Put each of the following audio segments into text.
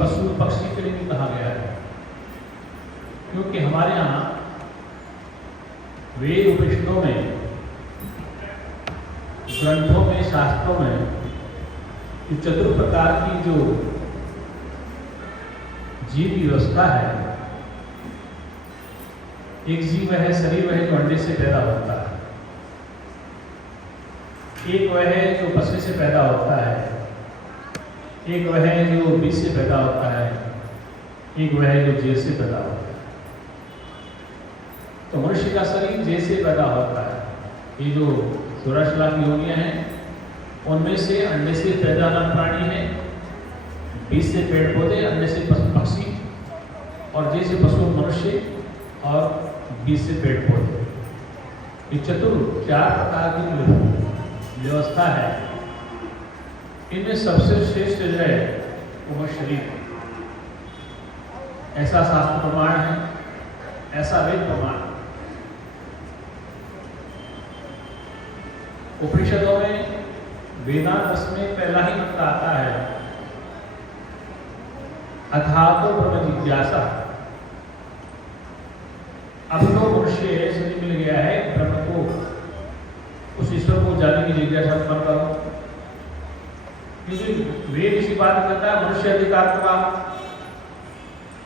पशु पक्षी के लिए भी कहा गया है, क्योंकि हमारे यहाँ वेद उपनिषदों में, ग्रंथों में, शास्त्रों में चतुर प्रकार की जो जीव की व्यवस्था है, एक जीव है, शरीर है जो अंडे से पैदा होता है, एक वह है जो बच्चे से पैदा होता है, एक वह है जो बीज से पैदा होता है, एक वह है जो जेल से पैदा होता है। तो मनुष्य का शरीर जेल से पैदा होता है। ये जो 16 लाख योनियां हैं, उनमें से अंडे से पैदा होना प्राणी है, बीज से पेड़ पौधे, अंडे से पक्षी, और जेल से पशु मनुष्य, और बीज से पेड़ पौधे। ये चतुर 4 प्रकार की व्यवस्था है। इनमें सबसे श्रेष्ठ जो है वो शरीर, ऐसा शास्त्र प्रमाण है, ऐसा वेद प्रमाण। उपनिषदों में वेदांत में पहला ही मंत्र आता है, अथातो ब्रह्म जिज्ञासा। अब तो मनुष्य ऐसे मिल गया है, ब्रह्म को, उस ईश्वर को जानने की जिज्ञासा उत्पन्न करो। क्योंकि वेद इसी बात कहता है, मनुष्य अधिकार का,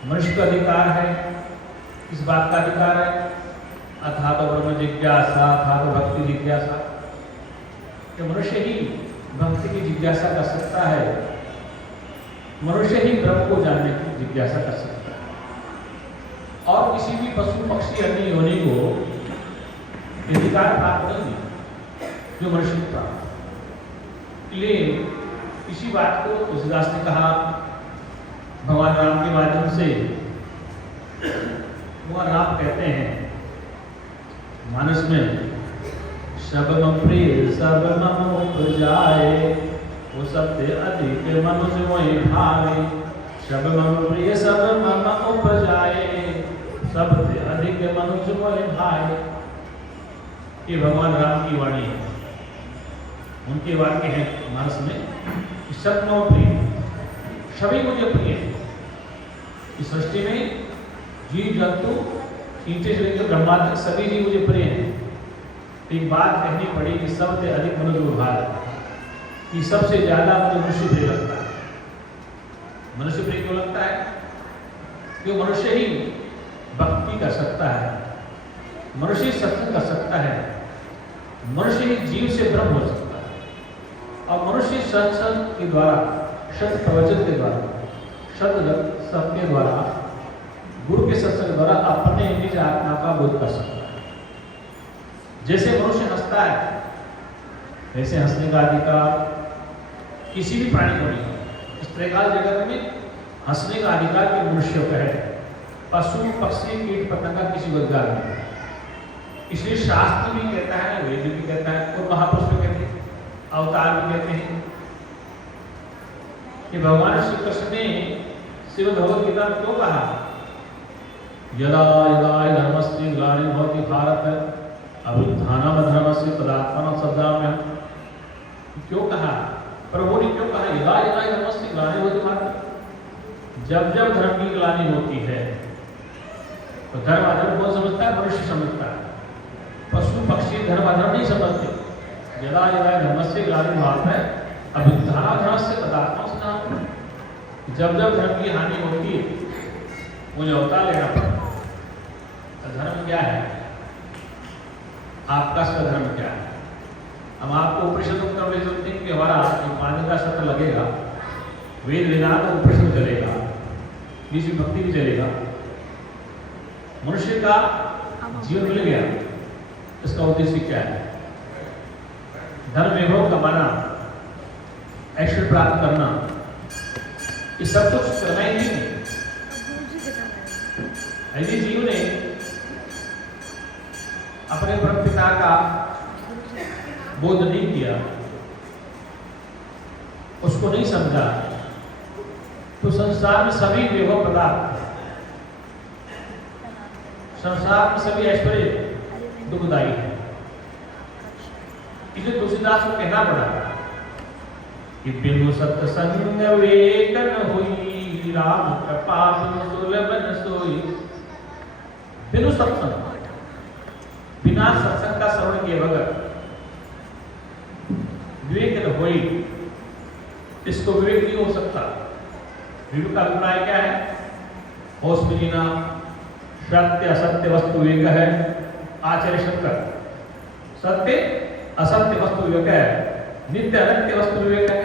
मनुष्य का अधिकार है। इस बात का अधिकार है, अथातो ब्रह्म जिज्ञासा, अथातो भक्ति जिज्ञासा, कि मनुष्य ही भक्ति की जिज्ञासा कर सकता है, मनुष्य ही ब्रह्म को जानने की जिज्ञासा कर सकता है। और किसी भी पशु पक्षी अन्य योनि को अधिकार प्राप्त नहीं है जो मनुष्य को प्राप्त। इसलिए इसी बात को तुलसीदास ने कहा भगवान राम के माध्यम से। भगवान राम कहते हैं मानस में, सब मम प्रिय सब मम उपजाए, वो सत्य अधिक मनुष्य मोहि भावे। सब मम प्रिय सब मम उपजाए, सबसे अधिक मनुष्य मोहि भावे। ये भगवान राम की वाणी है, उनके वाक्य हैं मानस में, सब मम प्रिय, सभी मुझे प्रिय है। इस सृष्टि में जीव जंतु, कीटे से लेकर ब्रह्मा तक सभी जीव मुझे प्रिय हैं। एक बात कहनी पड़ी कि सबसे अधिक मनुष्य भाव, कि सबसे ज्यादा मुझे मनुष्य प्रिय लगता है। मनुष्य प्रिय क्यों लगता है? क्योंकि मनुष्य ही भक्ति कर सकता है, मनुष्य ही सत्संग कर सकता है, मनुष्य ही जीव से ब्रह्म हो सकता है। और मनुष्य सत्संग के द्वारा, सत्य प्रवचन के द्वारा, सत्य के द्वारा, गुरु के सत्संग के द्वारा अपने निज आत्मा का बोध कर सकता है। जैसे मनुष्य हंसता है, वैसे हंसने का अधिकार किसी भी प्राणी को नहीं है। इस प्रकार जगत में हंसने का अधिकार के मनुष्य को है, पशु पक्षी कीट पतंगा किसी को अधिकार नहीं। इसलिए शास्त्र भी कहता है, वेद भी कहता है, और महापुरुष भी कहते हैं, अवतार भी कहते हैं कि भगवान श्री कृष्ण ने श्रीमद् भगवद गीता में क्यों कहा, यदा यदा धर्मस्य ग्लानिर्भवति भारत अभ्युत्थानमधर्मस्य तदात्मानं सदाम्यहम्। क्यों कहा? प्रभु ने क्यों कहा यदा यदा धर्मस्य ग्लानिर्भवति भारत? जब जब धर्म की ग्लानि होती है, तो धर्म अधर्म कौन समझता है? मनुष्य समझता है। पशु पक्षी धर्म अधर्म नहीं समझते। यदा यदा धर्मस्य ग्लानिर्भवति अभ्युत्थानमधर्मस्य तदात्मानं सदाम्यहम्। जब जब धर्म की हानि होती है, मुझे अवतार लेना पड़ता है। धर्म क्या है? आपका स्वधर्म क्या है? हम आपको उपनिषदों की तरफ ले चलते हैं कि हमारा पानी का सत्र लगेगा, वेद वेदांत उपनिषद चलेगा, बीच में भक्ति भी चलेगा। मनुष्य का जीवन मिल गया, इसका उद्देश्य क्या है? धर्म वैभव कमाना, ऐश्वर्य प्राप्त करना, ये सब कुछ करना ही नहीं है। यदि जीव ने अपने परम पिता का बोध नहीं किया, उसको नहीं समझा, तो संसार में सभी वैभव पदार्थ, संसार में सभी ऐश्वर्य दुखदायी है। इसलिए तुलसीदास को कहना पड़ा कि बिनु सत्संग वेकन हुई राम कृपा बिनु सुलभ सोई। बिनु सत्संग, बिना सत्संग का श्रवण किए बगैर विवेक न होई, इसको विवेक नहीं हो सकता। विवेक का अभिप्राय क्या है? होश में जीना, सत्य असत्य वस्तु विवेक है। आचार्य शंकर सत्य असत्य वस्तु विवेक है, नित्य अनित्य वस्तु विवेक है।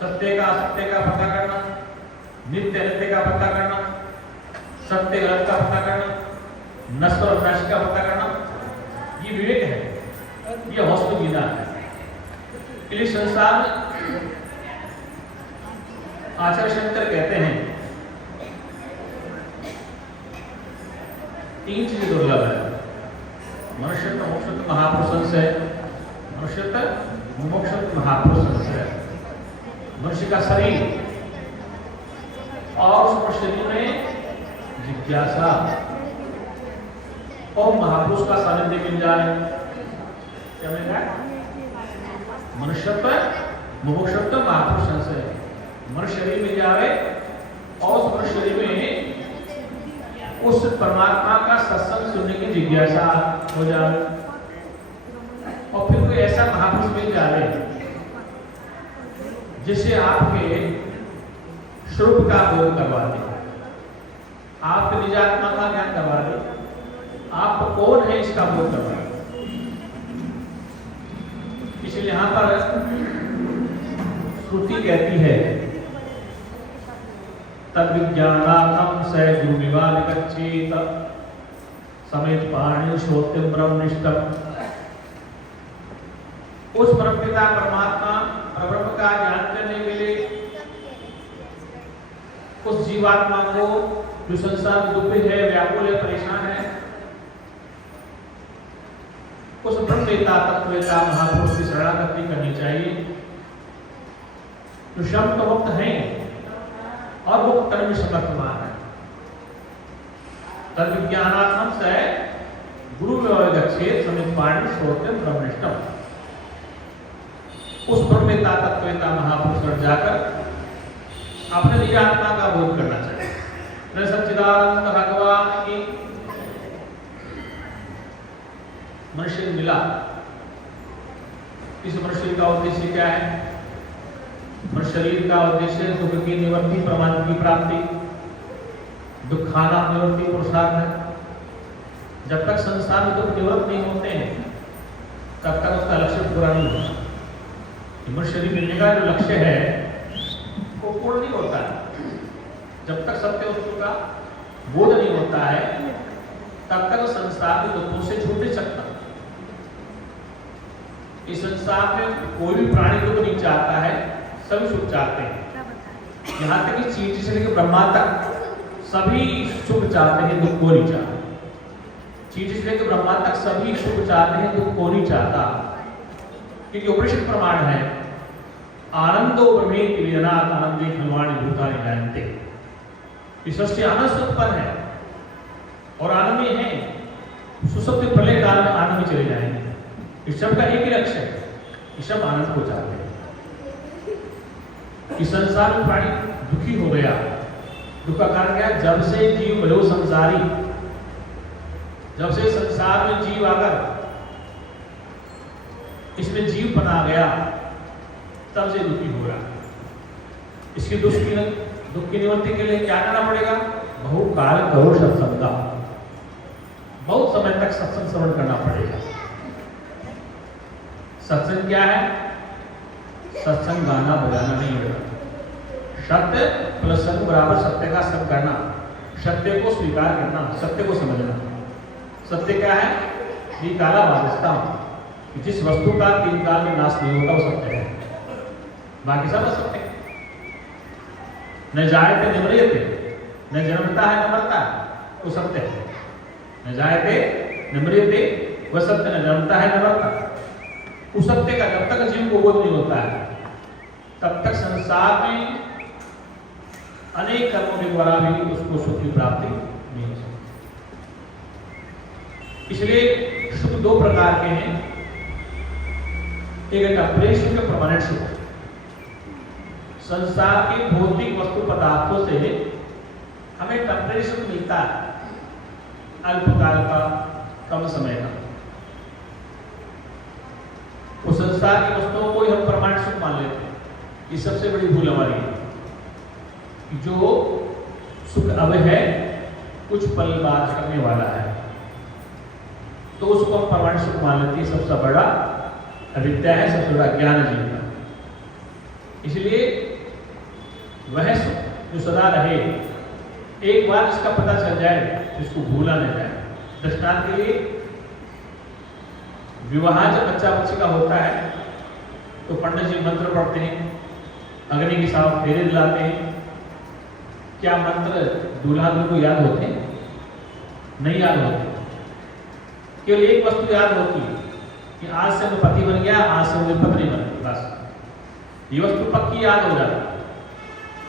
सत्य का असत्य का पता करना, नित्य अनित्य का पता करना, सत्य गलत का पता करना, नश्वर और नाश का पता करना, ये विवेक है, ये होश में जीना है। इसलिए संसार में आचार्य शंकर कहते हैं तीन चीजें दुर्लभ है। मनुष्य मोक्ष महापुरुष है, मनुष्य मोक्ष महापुरुष है। मनुष्य का शरीर और उस शरीर में जिज्ञासा और महापुरुष का सानिध्य मिल जाए, क्या मिल जाए? मनुष्यत्व मोक्षत्व महापुरुष से मनुष्य शरीर में जावे और उस मनुष्य शरीर में उस परमात्मा का सत्संग सुनने की जिज्ञासा हो जाए, और फिर कोई ऐसा महापुरुष मिल जाए जिसे आपके स्वरूप का बोध करवा दे, आपके निजात्मा का ज्ञान करवा दे, आप कौन है इसका बोध करवा दे। इसलिए यहां पर श्रुति कहती है तद विज्ञानार्थम स गुरु निवाद गच्छेत समेत पाणि श्रोत्यम ब्रह्मनिष्ठम। उस परमपिता परमात्मा परब्रह्म का ज्ञान करने के लिए उस जीवात्मा को जो संसार में दुखी है, व्याकुल है, परेशान है, उस ब्रह्मवेता तत्ववेता महापुरुष की शरणागति करनी चाहिए, जो शब्द तो मुक्त है और वो कर्म में समर्थमान है। तद विज्ञानात्मक से गुरु में गच्छेत समेत पाणि श्रोत्यम ब्रह्मनिष्ठम। उस ब्रह्मवेता तत्ववेता महापुरुष पर जाकर अपने निज आत्मा का बोध करना चाहिए। न सच्चिदानंद भगवान की मनुष्य मिला, इस मनुष्य का उद्देश्य क्या है? मनुष्य शरीर का उद्देश्य दुख की निवृत्ति, परमात्मा की प्राप्ति, दुखाना निवृत्ति पुरुषार्थ है। जब तक संसार में दुख निवृत्त नहीं होते हैं तब तक उसका लक्ष्य पूरा नहीं होता। मनुष्य शरीर मिलने का जो लक्ष्य है वो पूर्ण नहीं होता है। जब तक सत्य वस्तु का बोध नहीं होता है तब तक संसार के दुखों से छूट नहीं सकता। इस संसार में कोई भी प्राणी दुख नहीं चाहता है, सभी सुख चाहते हैं। यहाँ तक कि चींटी से लेकर ब्रह्मा तक सभी सुख चाहते हैं, दुख को नहीं चाहते। चींटी से लेकर ब्रह्मा तक सभी सुख चाहते हैं, दुख को नहीं चाहता। क्योंकि उपनिषद प्रमाण है आनंदो ब्रह्मेति विदनात् आनंदे खलवाणि भूतानि जायन्ते। इस सृष्टि आनंद से उत्पन्न है और आनंद में है। सुसुप्त प्रलय काल में आनंद में चले जाएंगे। इस सब का एक ही लक्ष्य है, इस सब आनंद को चाहते हैं। इस संसार में प्राणी दुखी हो गया, दुख का कारण क्या? जब से जीव बलो संसारी, जब से संसार में जीव आकर इसमें जीव बना गया तब से दुखी हो रहा। इसकी दुख की निवृत्ति के लिए क्या करना पड़ेगा? बहुकाल करो सत्संग का, बहुत समय तक सत्संग श्रवण करना पड़ेगा। सत्संग क्या है? सत्संग गाना बजाना नहीं होगा। सत्य प्लस संग बराबर सत्य का संग करना, सत्य को स्वीकार करना, सत्य को समझना। सत्य क्या है? ये काला वादस्ता, जिस वस्तु का 3 काल में नाश नहीं होता वो सत्य है, बाकी सब असत्य है। न जायते न मृत्यते, न जन्मता है न मरता है, वो सत्य है। न जायते न मृत्यते, वह सत्य, न जन्मता है न मरता। उस सत्य का जब तक जीव को बोध नहीं होता है तब तक संसार में अनेक कर्मों के द्वारा भी उसको सुख की प्राप्ति नहीं हो सकती। इसलिए सुख 2 प्रकार के हैं। एक है टेम्परेरी सुख, परमानेंट सुख। संसार के भौतिक वस्तु पदार्थों से हमें टेम्परेरी सुख मिलता है, अल्पकाल का, कम समय का। उस संसार की वस्तुओं को ही हम परमानेंट सुख मान लेते हैं। ये सबसे बड़ी भूल हमारी है। जो सुख अब है कुछ पल बाद करने वाला है, तो उसको हम परमानेंट सुख मान लेते हैं। सबसे बड़ा अविद्या है, सबसे बड़ा ज्ञान जीव का। इसलिए वह सुख जो सदा रहे, एक बार इसका पता चल जाए इसको भूला न जाए। दृष्टांत के लिए, विवाह जब बच्चा बच्ची का होता है तो पंडित जी मंत्र पढ़ते हैं, अग्नि के साथ फेरे दिलाते हैं। क्या मंत्र दूल्हा दुल्हन को याद होते हैं? नहीं याद होते। केवल एक वस्तु याद होती है कि आज से मैं पति बन गया, आज से मुझे पत्नी बन गई, बस ये वस्तु पक्की याद हो जाती है।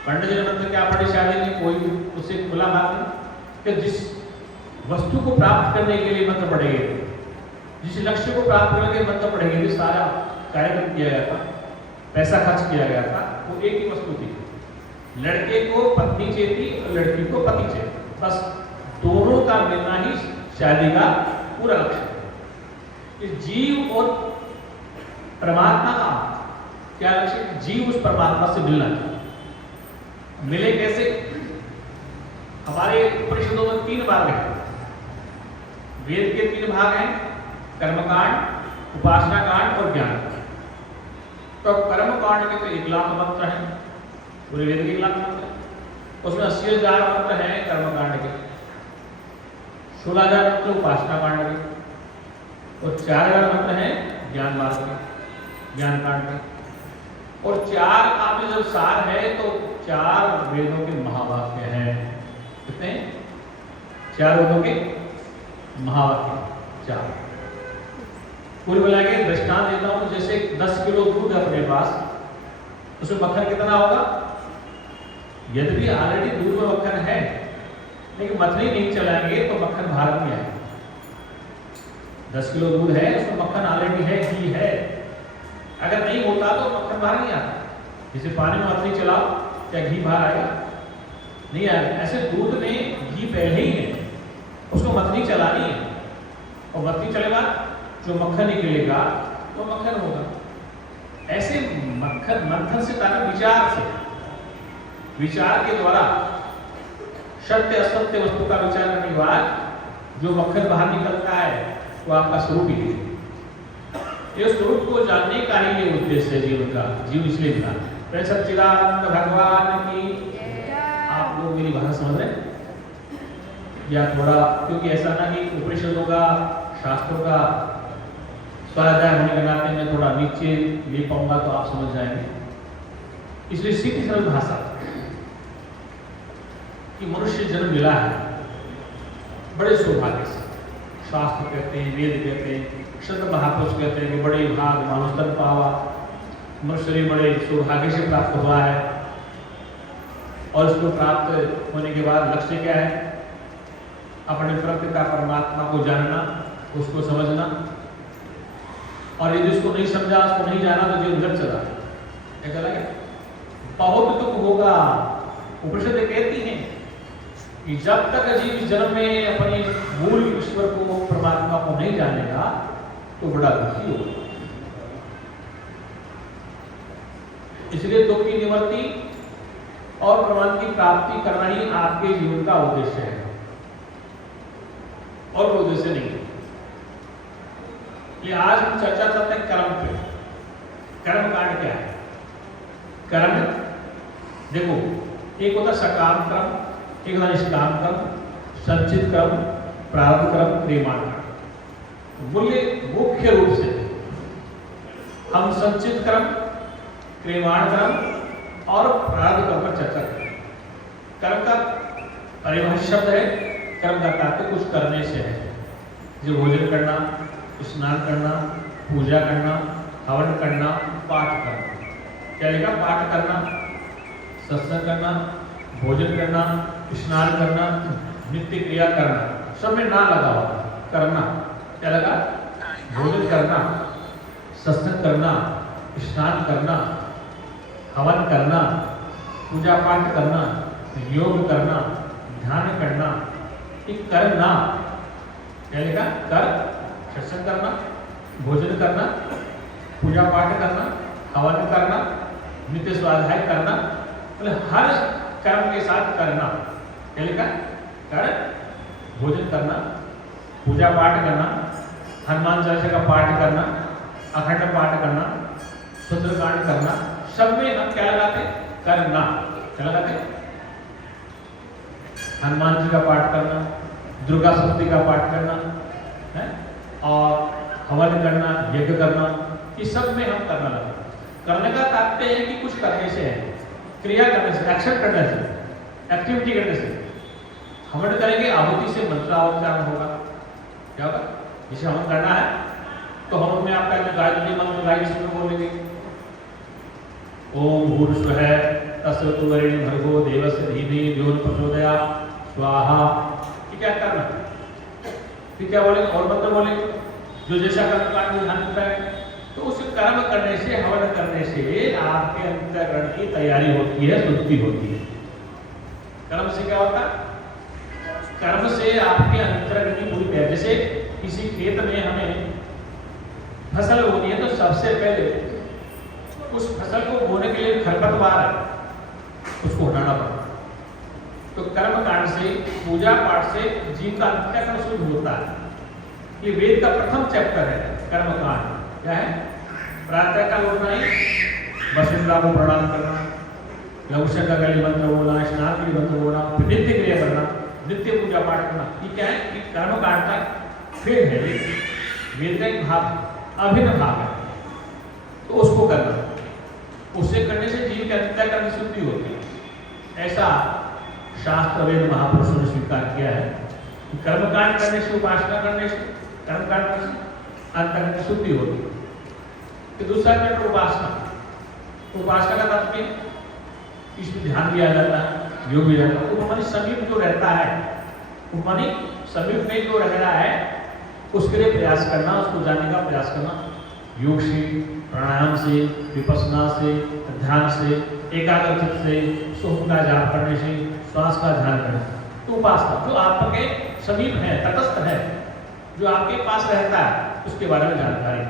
पंडित जी ने मंत्र क्या पढ़े, शादी में कोई उससे खुला बात नहीं कि जिस वस्तु को प्राप्त करने के लिए मंत्र पढ़े गए, जिस लक्ष्य को प्राप्त करने के लिए मंत्र पढ़े गए, सारा कार्यक्रम किया गया था, पैसा खर्च किया गया था, वो एक ही वस्तु थी। लड़के को पत्नी चेती और लड़की को पति चेती, बस दोनों का मिलना ही शादी का पूरा लक्ष्य। इस जीव और परमात्मा का क्या लक्ष्य? जीव उस परमात्मा से मिलना चाहिए। मिले कैसे? हमारे उपनिषदों में 3 भाग हैं। वेद के 3 भाग हैं, कर्मकांड, उपासना कांड और ज्ञान कांड। तो कर्मकांड के तो 1 लाख मंत्र हैं, पूरे वेद के 1 लाख मंत्र हैं। उसमें 80,000 मंत्र हैं कर्मकांड के, 16,000 मंत्र उपासना कांड के, और 4,000 मंत्र हैं ज्ञान मार्ग के, ज्ञान कांड के। और 4 का में जब सार है तो 4 वेदों के महावाक्य हैं। कितने? 4 वेदों के महावाक्य 4। कुल मिला के दृष्टांत देता हूं, जैसे 10 किलो दूध है अपने पास, उसमें मक्खन कितना होगा? यदि ऑलरेडी दूध में मक्खन है, लेकिन मथनी नहीं चलाएंगे तो मक्खन बाहर नहीं आएगा। 10 किलो दूध है, उसमें मक्खन ऑलरेडी है, घी है, अगर नहीं होता तो मक्खन बाहर नहीं आता। जैसे पानी में मथनी चलाओ, क्या घी बाहर आएगा? नहीं आएगा। ऐसे दूध में घी पहले ही है, उसको मथनी चलानी है, और मथनी चलेगा जो मक्खन निकलेगा वो मक्खन होगा। ऐसे मक्खन मंथन से ताकि विचार से, विचार के द्वारा सत्य असत्य वस्तु का विचार करने के बाद जो मक्खन बाहर निकलता है वो आपका स्वरूप ही है। ये स्वरूप को जानने का ही ये उद्देश्य है जीवन का। जीव इसलिए मिला। तो सच्चिदानंद भगवान की, आप लोग मेरी भाषा समझ रहे हैं या थोड़ा? क्योंकि ऐसा ना कि उपनिषदों का, शास्त्रों का स्वाध्याय होने के नाते मैं थोड़ा नीचे ले पाऊंगा तो आप समझ जाएंगे। इसलिए सीधी सरल भाषा कि मनुष्य जन्म मिला है बड़े सौभाग्य से। शास्त्र कहते हैं, वेद कहते हैं, संत महापुरुष कहते हैं कि बड़े भाग मानुष तन पावा, मनुष्य बड़े सौभाग्य से प्राप्त हुआ है। और उसको प्राप्त होने के बाद लक्ष्य क्या है? अपने प्रकृति परमात्मा को जानना, उसको समझना। और यदि उसको नहीं समझा, उसको नहीं जाना तो जीवन उधर चला क्या चला गया? बहुत दुख होगा। उपनिषद कहती हैं कि जब तक जीव जन्म में अपने मूल ईश्वर को, परमात्मा को नहीं जानेगा तो बड़ा दुखी होगा। इसलिए दुख की निवृत्ति और परमात्मा की प्राप्ति करना ही आपके जीवन का उद्देश्य है, और उद्देश्य नहीं है। ये आज हम चर्चा करते हैं कर्म पे। कर्म कांड क्या है? कर्म देखो, एक होता सकाम कर्म, एक होता निष्काम कर्म, संचित कर्म, प्रारब्ध कर्म, क्रियमाण कर्म। बोले मुख्य रूप से हम संचित कर्म, क्रियमाण कर्म और प्रारब्ध कर्म पर चर्चा करें। कर्म का परिभाषित शब्द है, कर्म का तात्पर्य कुछ करने से है। जो भोजन करना, स्नान करना, पूजा करना, हवन करना, पाठ करना। क्या लिखा? पाठ करना, सत्संग करना, भोजन करना, स्नान करना, नित्य क्रिया करना, सब में ना लगा हुआ करना। क्या लगा? भोजन करना, सत्संग करना, स्नान करना, हवन करना, पूजा पाठ करना, योग करना, ध्यान करना, ये करना, क्या लिखा? कर, सत्संग करना, भोजन करना, पूजा पाठ करना, हवन करना, नित्य स्वाध्याय करना, मतलब हर कर्म के साथ करना। क्या लिखा? कर, भोजन करना, पूजा पाठ करना, हनुमान चालीसा का पाठ करना, अखंड पाठ करना, सुंदरकांड करना, सब में हम क्या लगाते? करना। क्या लगाते? हनुमान जी का पाठ करना, दुर्गा सप्तमी का पाठ करना है, और हवन करना, यज्ञ करना, ये सब में हम करना लगा। करने का तात्पर्य है कि कुछ करने से है, क्रिया करने से, एक्शन करने से, एक्टिविटी करने से। हवन करेंगे, आहुति से मंत्रोच्चारण होगा। क्या होगा? जिसे हवन करना है तो हवन में आपका गायत्री मंत्र गायत्री बोलेंगे, ओम भूर्भुवः तत्सवितुर्वरेण्यं भर्गो देवस्य धीमहि धियो यो प्रचोदयात् स्वाहा। क्या करना? फिर क्या बोलेंगे? और मंत्र बोलेंगे जो जैसा कर्म कांड में ध्यान देता है। तो उस कर्म करने से, हवन करने से आपके अंतःकरण की तैयारी होती है, शुद्धि होती है। कर्म से क्या होता? कर्म से आपके अंतःकरण की पूरी तैयारी। जैसे किसी खेत में हमें फसल होनी है तो सबसे पहले उस फसल को बोने के लिए खरपतवार है, उसको हटाना पड़ता। तो कर्म कांड से, पूजा पाठ से जीव का अंतःकरण शुद्ध होता है। ये वेद का प्रथम चैप्टर है कर्म कांड। क्या है? प्रातः काल उठना ही, वसुंधरा को प्रणाम करना, लघुशंकर का गली मंत्र बोलना, स्नान के लिए मंत्र बोलना, नित्य क्रिया करना, नित्य पूजा पाठ करना। ये क्या है? कि कर्म कांड का फिर है, वेद का एक भाग, अभिन्न भाग है, तो उसको करना। उससे करने से जीव के अंतःकरण की शुद्धि होती है। ऐसा शास्त्र वेद महापुरुषों ने स्वीकार किया है कि कर्मकांड करने से, उपासना करने से, कर्मकांड करने से अंतःकरण की शुद्धि होती है। तो दूसरा चैप्टर उपासना। उपासना का तात्पर्य इसमें ध्यान दिया जाता है, योग दिया जाता है। उपमनि समीप जो रहता है, उपमनि समीप में जो रह रहा है, उसके लिए प्रयास करना, उसको जानने का प्रयास करना, योग से, प्राणायाम से, विपස්සना से, ध्यान से, एकाग्रचित्त से, सोम का जाप करने से, श्वास का ध्यान करना। तो उपासना जो आपके समीप है, तटस्थ है, जो आपके पास रहता है, उसके बारे में जानकारी,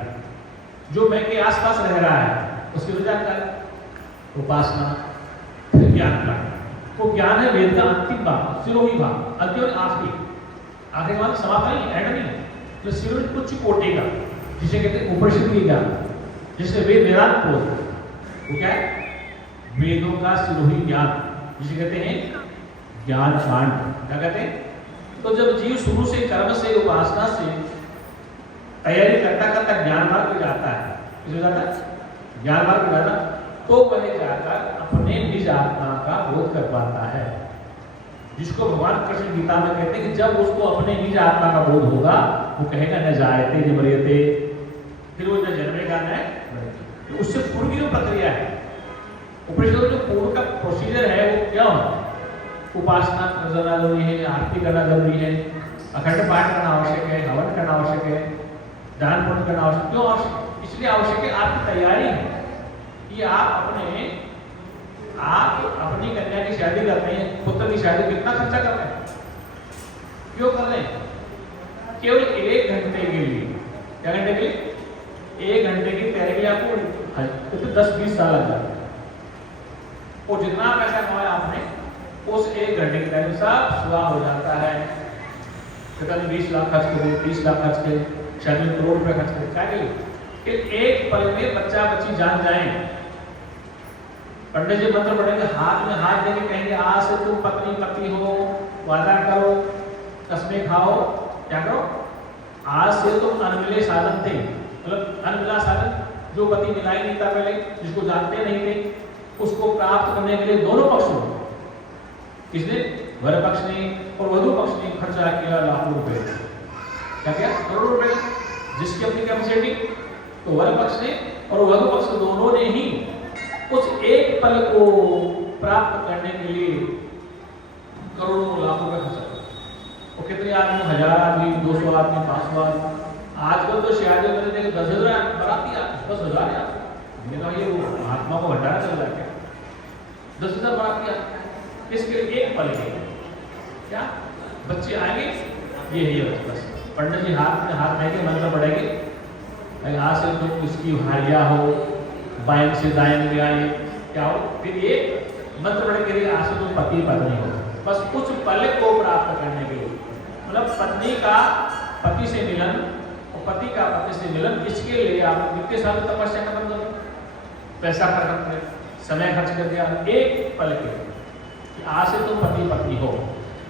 जो मैं के आसपास रह रहा है उसकी भी जानकारी। उपासना, फिर ज्ञान का, वो ज्ञान है वेद का अंतिम भाग, सिरोही भाग, अंतिम और आखिरी। आखिरी भाग समाप्त नहीं, एंड नहीं, जो सिरोही कुछ कोटि का, जिसे कहते हैं उपनिषद की ज्ञान, जिसे वेद वेदांत बोलते हैं, वो क्या है? वेदों का सिरोही ज्ञान, जिसे कहते हैं ज्ञान कांड। क्या कहते हैं? तो जब जीव शुरू से कर्म से, उपासना से तैयारी करता करता ज्ञान मार्ग में जाता है, किस जाता है? ज्ञान मार्ग में जाता, तो वह जाकर अपने निज आत्मा का बोध कर पाता है, जिसको भगवान कृष्ण गीता में कहते हैं कि जब उसको अपने निज आत्मा का बोध होगा, वो कहेगा न जायते न मरियते, फिर वो न जन्मेगा न मरेगा। उससे पूर्व की जो प्रक्रिया है, उपनिषदों जो पूर्व का प्रोसीजर है, वो क्या हो? उपासना करना जरूरी है, आरती करना जरूरी है, अखंड पाठ करना आवश्यक है, हवन करना आवश्यक है, दान पुण्य करना आवश्यक। क्यों आवश्यक? इसलिए आवश्यक है आपकी तैयारी है कि आप अपनी कन्या की शादी करते हैं, पुत्र की शादी, कितना खर्चा कर रहे हैं? क्यों कर रहे हैं? केवल 1 घंटे के लिए। क्या घंटे के लिए? 1 घंटे की तैयारी आपको तो 10-20 साल लग जाते हैं। और जितना पैसा कमाया आपने, उस 1 घंटे की तैयारी सब सुबह हो जाता है। कितने 20 लाख खर्च करें, 30 लाख खर्च करें, शायद करोड़ रुपए खर्च करें, क्या करें कि एक पल में बच्चा बच्ची जान जाए। पंडित जी मंत्र पढ़ेंगे, हाथ में हाथ देके कहेंगे आज से तुम पत्नी पति हो, वादा करो, कसमें खाओ, क्या करो? आज से तुम अनमिले साधन थे, मतलब अनमिला साधन, जो पति मिला ही नहीं था पहले, जिसको जानते नहीं थे, उसको प्राप्त करने के लिए दोनों पक्षों, किसने? वर पक्ष ने और वधु पक्ष ने खर्चा किया लाखों रुपए। क्या किया? करोड़ों रुपए, जिसकी अपनी कैपेसिटी। तो वर पक्ष ने और वधु पक्ष दोनों ने ही उस एक पल को प्राप्त करने के लिए करोड़ों लाखों रुपए खर्चा किया। और कितने आदमी? 1000 आदमी, 200 आदमी, 500 आदमी। आजकल तो शादी में 10,000 बराती आते, 10,000 आते। ये महात्मा को भंडारा चल रहा है। 10,000 बना दिया, इसके लिए एक पल के क्या बच्चे आएंगे, ये है बस पंडित जी हाथ में हाथ देंगे, मंत्र पढ़ेंगे, आज से तो इसकी हारिया हो, बाएं से दाएं में आए क्या हो, फिर ये मंत्र पढ़ के लिए आज से तो पति पत्नी हो, बस कुछ पल को प्राप्त करने के लिए, मतलब पत्नी का पति से मिलन और पति का पति से मिलन, इसके लिए आप कितने साल तपस्या खत्म करो, पैसा खर्च कर, समय खर्च कर दिया एक पल के, आज से तो पति पत्नी हो।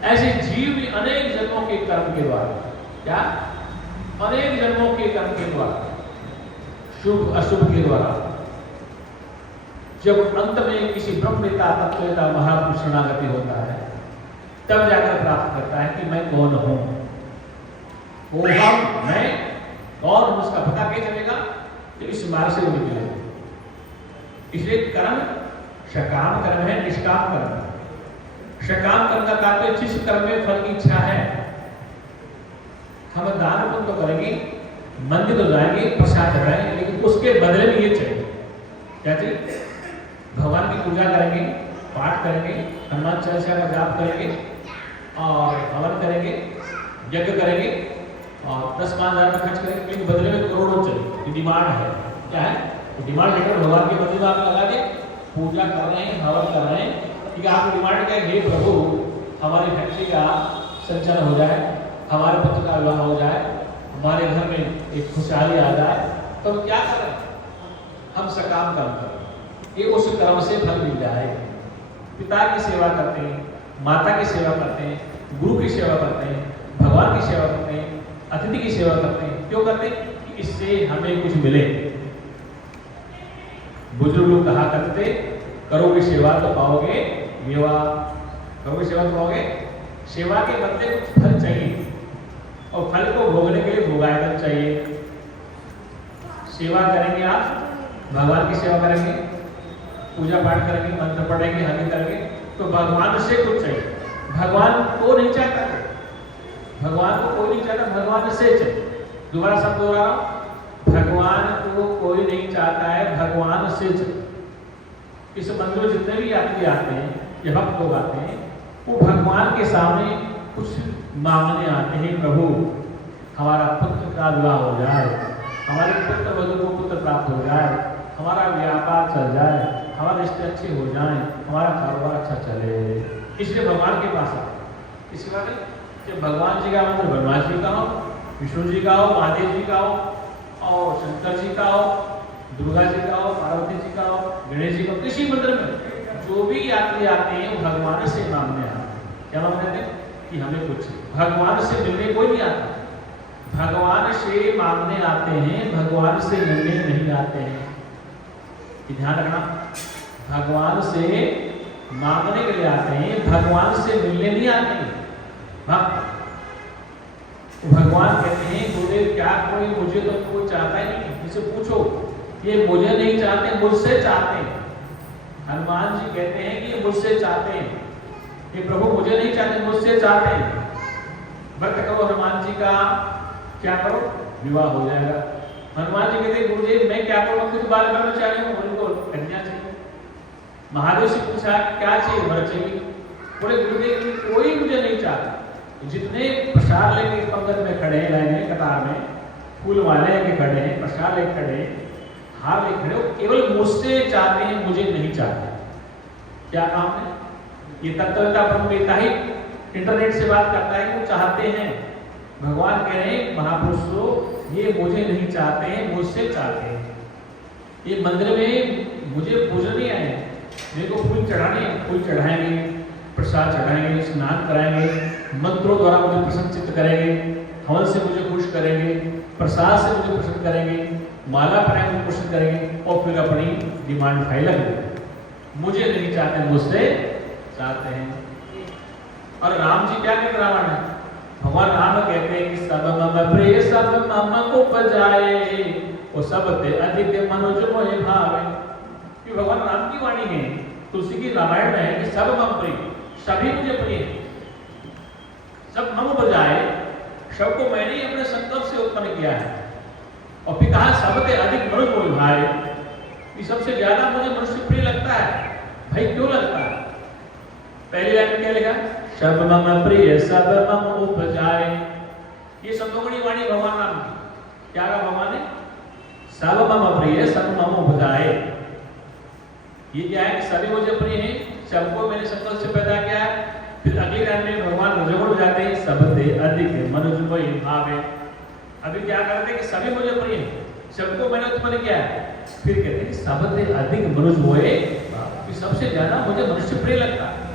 ऐसे जीव भी अनेक जन्मों के कर्म के द्वारा, क्या अनेक जन्मों के कर्म के द्वारा, शुभ अशुभ के द्वारा, जब अंत में किसी ब्रह्मवेता तत्ववेता महापुरुष शरणागति होता है, तब जाकर प्राप्त करता है कि मैं कौन हूं, वो हम मैं और उसका पता क्या चलेगा, तो इस मार्ग से वो निकले। इसलिए कर्म सकाम कर्म है, निष्काम कर्म है। सकाम कर्म का तात्पर्य जिस कर्म में फल की इच्छा है, हम दान पुण्य तो करेंगे, मंदिर तो जाएंगे, प्रसाद चढ़ाएंगे, लेकिन उसके बदले में ये चाहिए, क्या चाहिए, भगवान की पूजा करेंगे, पाठ करेंगे, हनुमान चालीसा का जाप करेंगे और हवन करेंगे, यज्ञ करेंगे और 10-5 हज़ार खर्च करेंगे, लेकिन बदले में करोड़ों चाहिए, डिमांड है, क्या है, डिमांड लेकर भगवान के मंदिर में आप लगा के पूजा कर रहे हैं, हवन कर रहे हैं, ठीक है, आपकी डिमांड क्या है, हे प्रभु हमारी फैक्ट्री का संचालन हो जाए, हमारे पुत्र का विवाह हो जाए, हमारे घर में एक खुशहाली आ जाए, तो हम क्या करें, हम सकाम कर्म करें, ये उस कर्म से फल मिल जाए। पिता की सेवा करते हैं, माता की सेवा करते हैं, गुरु की सेवा करते हैं, भगवान की सेवा करते हैं, अतिथि की सेवा करते हैं, क्यों करते हैं कि इससे हमें कुछ मिले। बुजुर्ग लोग कहा करते, करोगे सेवा तो पाओगे मेवा, करोगे सेवा तो पाओगे, सेवा के बदले कुछ फल चाहिए और फल को भोगने के लिए भोगायतन चाहिए। सेवा करेंगे आप, भगवान की सेवा करेंगे, पूजा पाठ करेंगे, मंत्र पढ़ेंगे, हवन करेंगे, तो भगवान से कुछ चाहिए। भगवान को नहीं चाहता, भगवान को कोई नहीं चाहता, भगवान से चाहिए। दोबारा सब दोहरा रहा हूं, भगवान को कोई नहीं चाहता है, भगवान से चाहिए। इस मंदिर में जितने भी यात्री आते हैं, ये भक्त लोग आते हैं, वो भगवान के सामने कुछ मांगने आते हैं, प्रभु हमारा पुत्र का विवाह हो जाए, हमारे पुत्र वधु को पुत्र प्राप्त हो जाए, हमारा व्यापार चल जाए, हमारे रिश्ते अच्छे हो जाएं, हमारा कारोबार अच्छा चले, इसलिए भगवान के पास आए। इसके बाद जब भगवान जी का मंदिर ब्रह्मा जी का हो, विष्णु जी का हो, महादेव जी का हो और शंकर जी का हो, दुर्गा जी का हो, पार्वती जी का हो, गणेश जी का, किसी मंदिर में जो भी यात्री आते हैं वो भगवान से मांगने आते हैं। क्या मांगते हैं कि हमें कुछ, भगवान से मिलने कोई नहीं आता, भगवान से मांगने आते हैं, भगवान से मिलने नहीं आते हैं। ध्यान रखना, भगवान से मांगने के लिए आते हैं, भगवान से मिलने नहीं आते हैं। भगवान कहते हैं गुरुदेव क्या कोई मुझे तो कोई चाहता ही नहीं, इसे पूछो, ये मुझे नहीं चाहते, मुझसे चाहते हैं। हनुमान जी कहते हैं कि ये मुझसे चाहते हैं, ये प्रभु मुझे नहीं चाहते, मुझसे चाहते हैं। व्रत करो हनुमान जी का, क्या करो, विवाह हो जाएगा। हनुमान जी कहते हैं गुरुदेव मैं क्या करूं, खुद बाल करना चाह रही हूँ, उनको कन्या चाहिए। महादेव से पूछा क्या चाहिए, वर चाहिए। बोले गुरुदेव कोई मुझे नहीं चाहता, जितने प्रसाद लेके पंगत में खड़े हैं, लाइन में, कतार में, फूल वाले के खड़े हैं, प्रसाद लेके खड़े हैं, हार लेके खड़े, केवल मुझसे चाहते हैं, मुझे नहीं चाहते। क्या काम है, ये तत्ववेता ब्रह्मवेता ही इंटरनेट से बात करता है, वो चाहते हैं। भगवान कह रहे हैं महापुरुषों ये मुझे नहीं चाहते हैं, मुझसे चाहते हैं। ये मंदिर में मुझे पूजन नहीं आए, मेरे को फूल चढ़ाने, फूल चढ़ाएंगे, प्रसाद चढ़ाएंगे, स्नान कराएंगे, मंत्रों द्वारा मुझे प्रसन्नचित्त करेंगे, हवन से मुझे खुश करेंगे, प्रसाद से मुझे प्रसन्न करेंगे, माला पहनाएंगे, मुझे प्रसन्न करेंगे और फिर अपनी डिमांड फाइल लगेंगे। मुझे नहीं चाहते, मुझसे चाहते हैं। और राम जी क्या कहते रावण है, भगवान राम कहते हैं कि सब मम प्रिय सब मम उपजाए, वो सब ते अधिक मनुज मोहि भावे। कि भगवान राम की वाणी है, तुलसी की रामायण में है कि सब मम प्रिय, सभी मुझे प्रिय है, सब मम उपजाए, सबको मैंने ही अपने संकल्प से उत्पन्न किया है। और फिर कहा सब ते अधिक मनुज मोहि भावे, कि सबसे ज्यादा मुझे मनुष्य प्रिय लगता है। भाई क्यों लगता है? पहली लाइन में क्या लिखा? सब मम प्रिय सब मम उपजाए। ये शब्दोगणी वाणी भगवान राम की। क्या कहा भगवान ने? सब मम प्रिय सब मम उपजाए। ये क्या है कि सभी मुझे प्रिय हैं, सबको मैंने संकल्प से पैदा किया है। फिर अगली लाइन में भगवान रजोगुण हो जाते हैं, सबते अधिक मनुज को भावे। अभी क्या करते हैं कि सभी मुझे प्रिय हैं, सबको मैंने उत्पन्न किया है। फिर कहते हैं कि सबते अधिक मनुज होए, सबसे ज्यादा मुझे मनुष्य प्रिय लगता है।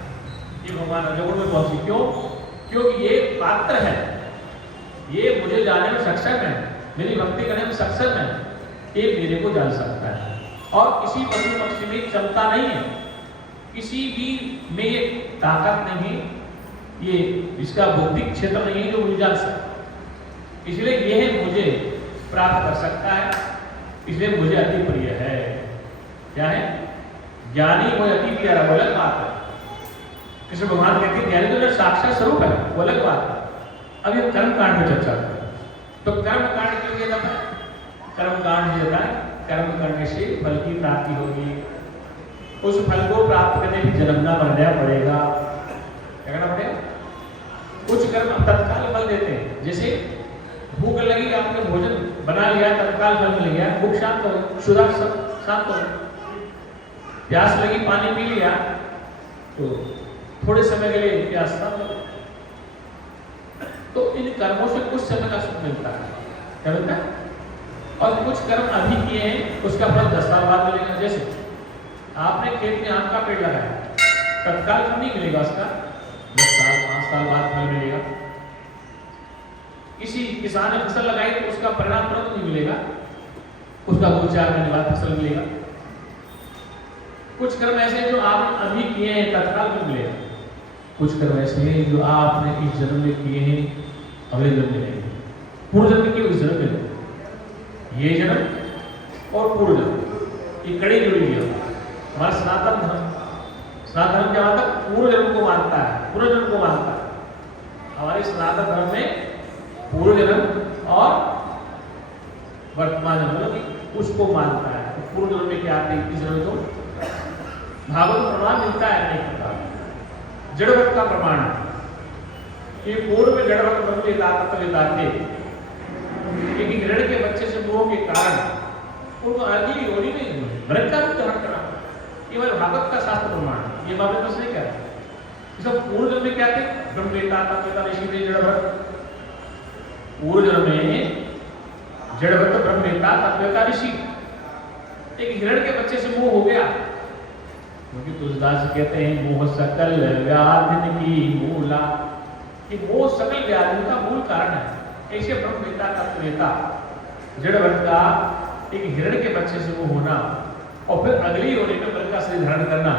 ये भगवान रजोगुण में पहुंची। क्यों? क्योंकि ये पात्र है, ये मुझे जानने में सक्षम है, मेरी भक्ति करने में सक्षम है, ये मेरे को जान सकता है। और किसी पशु पक्षी में क्षमता नहीं है, किसी भी में ये ताकत नहीं, ये इसका बौद्धिक क्षेत्र नहीं है जो मुझे जान सकता। इसलिए यह मुझे प्राप्त कर सकता है, इसलिए मुझे अति प्रिय है। क्या है? ज्ञानी वो अति प्यारा, वो अलग बात है। कृष्ण भगवान कहते हैं ज्ञानी तो जो साक्षात स्वरूप है, वो अलग बात है। अब ये कर्म कांड में चर्चा करें तो कर्म कांड क्यों किया जाता है? कर्म कांड होता है कर्म करने से फल की प्राप्ति होगी, उस फल को प्राप्त करने की जन्मना मरना पड़ेगा। क्या करना पड़ेगा? कुछ कर्म तत्काल फल देते हैं, जैसे भूख लगी, आपने भोजन बना लिया, तत्काल फल मिल गया, भूख शांत हो गई, क्षुधा शांत हो गई। प्यास लगी, पानी पी लिया, तो थोड़े समय के लिए प्यास शांत हो गई। तो इन कर्मों से कुछ समय का सुख मिलता है। क्या मिलता है? और कुछ कर्म अभी किए हैं, उसका फल 10 साल बाद मिलेगा। जैसे आपने खेत में आम का पेड़ लगाया, तत्काल फल नहीं मिलेगा, उसका 10 साल 5 साल बाद फल मिलेगा। किसी किसान ने फसल लगाई तो उसका परिणाम तुरंत नहीं मिलेगा, उसका 2-4 महीने बाद फसल मिलेगा। कुछ कर्म ऐसे हैं जो आपने अभी किए हैं, तत्काल फल मिलेगा। कुछ कर्म ऐसे हैं जो आपने इस जन्म में किए हैं, अगले जन्म में मिलेंगे। पूर्व जन्म के इस जन्म में, ये जन्म और पूर्व जन्म, ये कड़ी जुड़ी हुई है। हमारा सनातन धर्म क्या मानता है? पूर्व जन्म को मानता है, पूर्व जन्म को मानता है। हमारे सनातन धर्म में पूर्व जन्म और वर्तमान जन्म उसको मानता है। तो पूर्व जन्म में क्या आते हैं, इस जन्म को भागवत प्रमाण मिलता है नहीं मिलता। जड़वत का प्रमाण ये पूर्व में जड़वत ब्रह्म लेता तत्व लेता थे, लेकिन हिरण के बच्चे से मोह के कारण उनको अगली योनि में मृत का रूप धारण करना। ये हमारे भागवत का शास्त्र प्रमाण, ये बाबा तो नहीं कह रहा। इसका पूर्व जन्म में क्या थे? ब्रह्म लेता तत्व लेता ऋषि थे जड़वत। पूर्व जन्म में जड़वत ब्रह्म लेता तत्व लेता ऋषि। एक हिरण के बच्चे से मोह हो गया, क्योंकि तुलसीदास कहते हैं मोह सकल व्याधि की मूला, कि मोह सकल व्याधि का मूल कारण है। ऐसे ब्रह्मवेता तत्ववेता जड़वत का एक हिरण के बच्चे से मोह होना और फिर अगली योनि में मृग का शरीर धारण करना,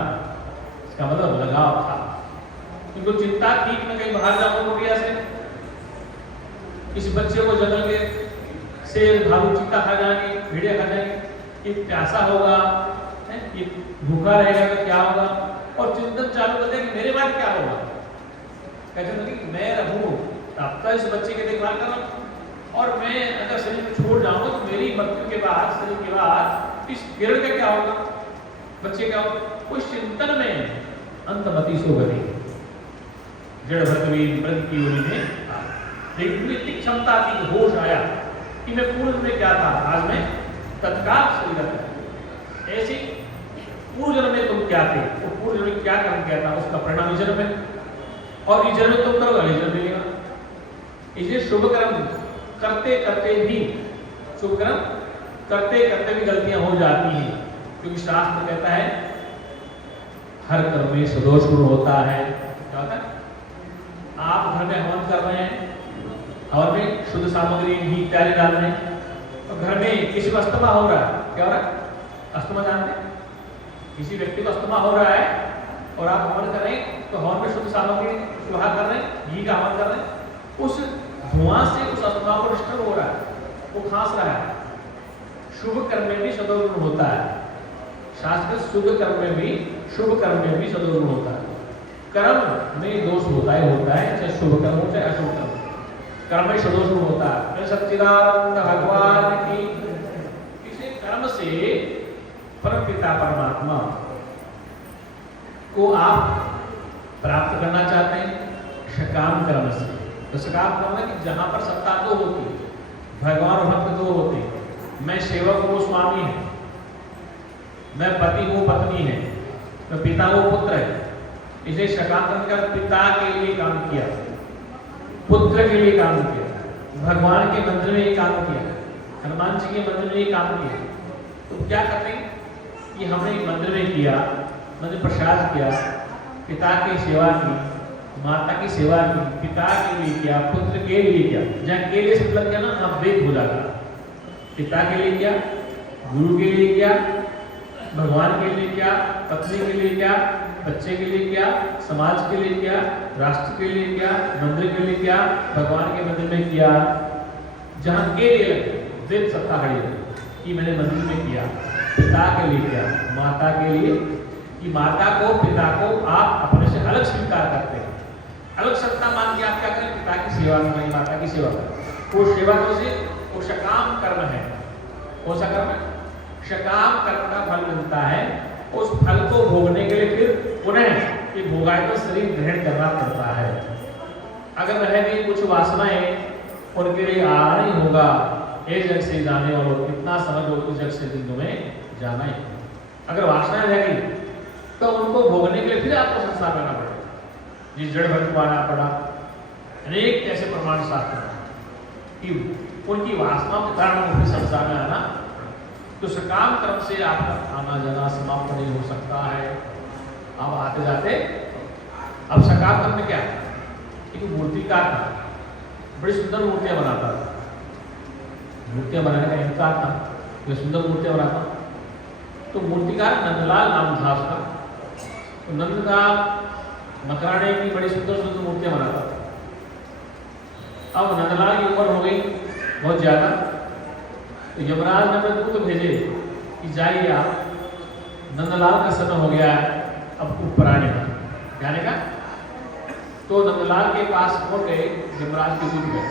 इसका मतलब लगाव था। इनको चिंता थी कि मैं कहीं बाहर जाऊंगा कुटिया से, किसी बच्चे को जंगल के शेर भालू चीता खा जाएंगे, भेड़िया खा जाएंगे, ये प्यासा होगा, ये भूखा रहेगा तो क्या होगा, और चिंतन चालू कर दे कि मेरे बाद क्या होगा। कहते हैं कि मैं रहूं तब तक इस बच्चे की देखभाल करूं, और मैं अगर शरीर को छोड़ जाऊंगा तो मेरी मृत्यु के बाद, शरीर के बाद इस हिरण का क्या होगा, बच्चे क्या होगा। उस चिंतन में अंतमति सो गई जड़भृतवीर मृग की योनि में। लेकिन इतनी क्षमता थी, होश आया कि मैं पूर्व में क्या था, आज मैं तत्काल शरीर था। ऐसे पूर्व जन्म में तुम क्या थे, तो पूर्व जन्म में क्या कर्म किया था, उसका परिणाम इस जन्म में, और इस जन्म में तुम करोगे अगले जन्म मिलेगा। इसलिए शुभ कर्म करते करते भी, शुभ कर्म करते करते भी गलतियां हो जाती हैं, क्योंकि शास्त्र कहता है हर कर्म में सदोष गुण होता है। क्या होता है? आप घर में हवन कर रहे हैं, हवन में शुद्ध सामग्री घी इत्यादि डाल रहे हैं, और घर में किसी को अस्थमा हो रहा है, क्या हो रहा है? अस्थमा जानते हैं? किसी व्यक्ति को अस्थमा हो रहा है और आप हवन कर रहे हैं, तो हवन में शुद्ध सामग्री सुहा कर रहे हैं, घी का हवन कर रहे हैं, उस धुआं से उस अस्थमा को डिस्टर्ब हो रहा है, वो खांस रहा है। शुभ कर्म में भी सदोष गुण होता है। शास्त्र शुभ कर्म में भी, शुभ कर्म में भी सदोष गुण होता है। कर्म में दोष होता है, चाहे शुभ कर्म हो चाहे अशुभ कर्म, कर्म में सदोष गुण होता है। सच्चिदानंद भगवान की, इसे कर्म से परमपिता परमात्मा को आप प्राप्त करना चाहते हैं सकाम कर्म से। तो सकाम कर्म है कि जहाँ पर सत्ता दो होती है, भगवान और भक्त दो होते हैं, मैं सेवक हूँ स्वामी है, मैं पति हूँ पत्नी है, मैं पिता हूँ पुत्र है। इसलिए सकाम कर्म का पिता के लिए काम किया, पुत्र के लिए काम किया, भगवान के मंदिर में ये काम किया, हनुमान जी के मंदिर में ये काम किया। तो क्या करते हैं कि हमने मंदिर में किया, मंदिर प्रसाद किया, पिता की सेवा की, माता की सेवा की, पिता के लिए किया, पुत्र के लिए किया। जहाँ के लिए से लग गया ना, आप वेद हो जाता। पिता के लिए किया, गुरु के लिए किया, भगवान के लिए किया, पत्नी के लिए किया, बच्चे के लिए किया, समाज के लिए किया, राष्ट्र के लिए किया, मंदिर के लिए किया, भगवान के मंदिर में किया। जहाँ के लिए वेद सत्ता खड़ी है कि मैंने मंदिर में किया, पिता के लिए किया, माता के लिए, कि माता को पिता को आप अपने से अलग स्वीकार करते हैं, अलग सत्ता मान के आप क्या करें, पिता की सेवा करें, माता की सेवा करें। वो सेवा से वो सकाम कर्म है। कौन सा कर्म है? सकाम कर्म का फल मिलता है। उस फल को भोगने के लिए फिर पुनः कि भोगाए तो शरीर ग्रहण करना पड़ता है। अगर रह गई कुछ वासनाएं, उनके लिए आना ही होगा, एक जग से जाने वालों, कितना समझ लो उस जग से दिन में जाना ही। अगर वासनाएं रह गई तो उनको भोगने के लिए फिर आपको संसार करना पड़ेगा, जिस जड़ भक्त को आना पड़ा। अनेक ऐसे प्रमाण शास्त्र कि उनकी वासना के कारण उन्हें संसार में आना। तो सकाम कर्म से आपका आना जाना समाप्त नहीं हो सकता है। अब आते जाते अब सकाम कर्म में क्या है, एक मूर्तिकार था, बड़ी सुंदर मूर्तियां बनाता था। मूर्तियां बनाने का अहंकार था, जो सुंदर मूर्तियां बनाता। तो मूर्तिकार नंदलाल नाम था उसका। तो नंद का मकराने की बड़ी सुंदर सुंदर मूर्तियां बनाता था। अब नंदलाल की उम्र हो गई बहुत ज्यादा, तो यमराज ने अपने दूत भेजे कि जाइए आप, नंदलाल का समय हो गया है अब ऊपर आने का, जाने का। तो नंदलाल के पास पहुंच गए, यमराज के दूत गए,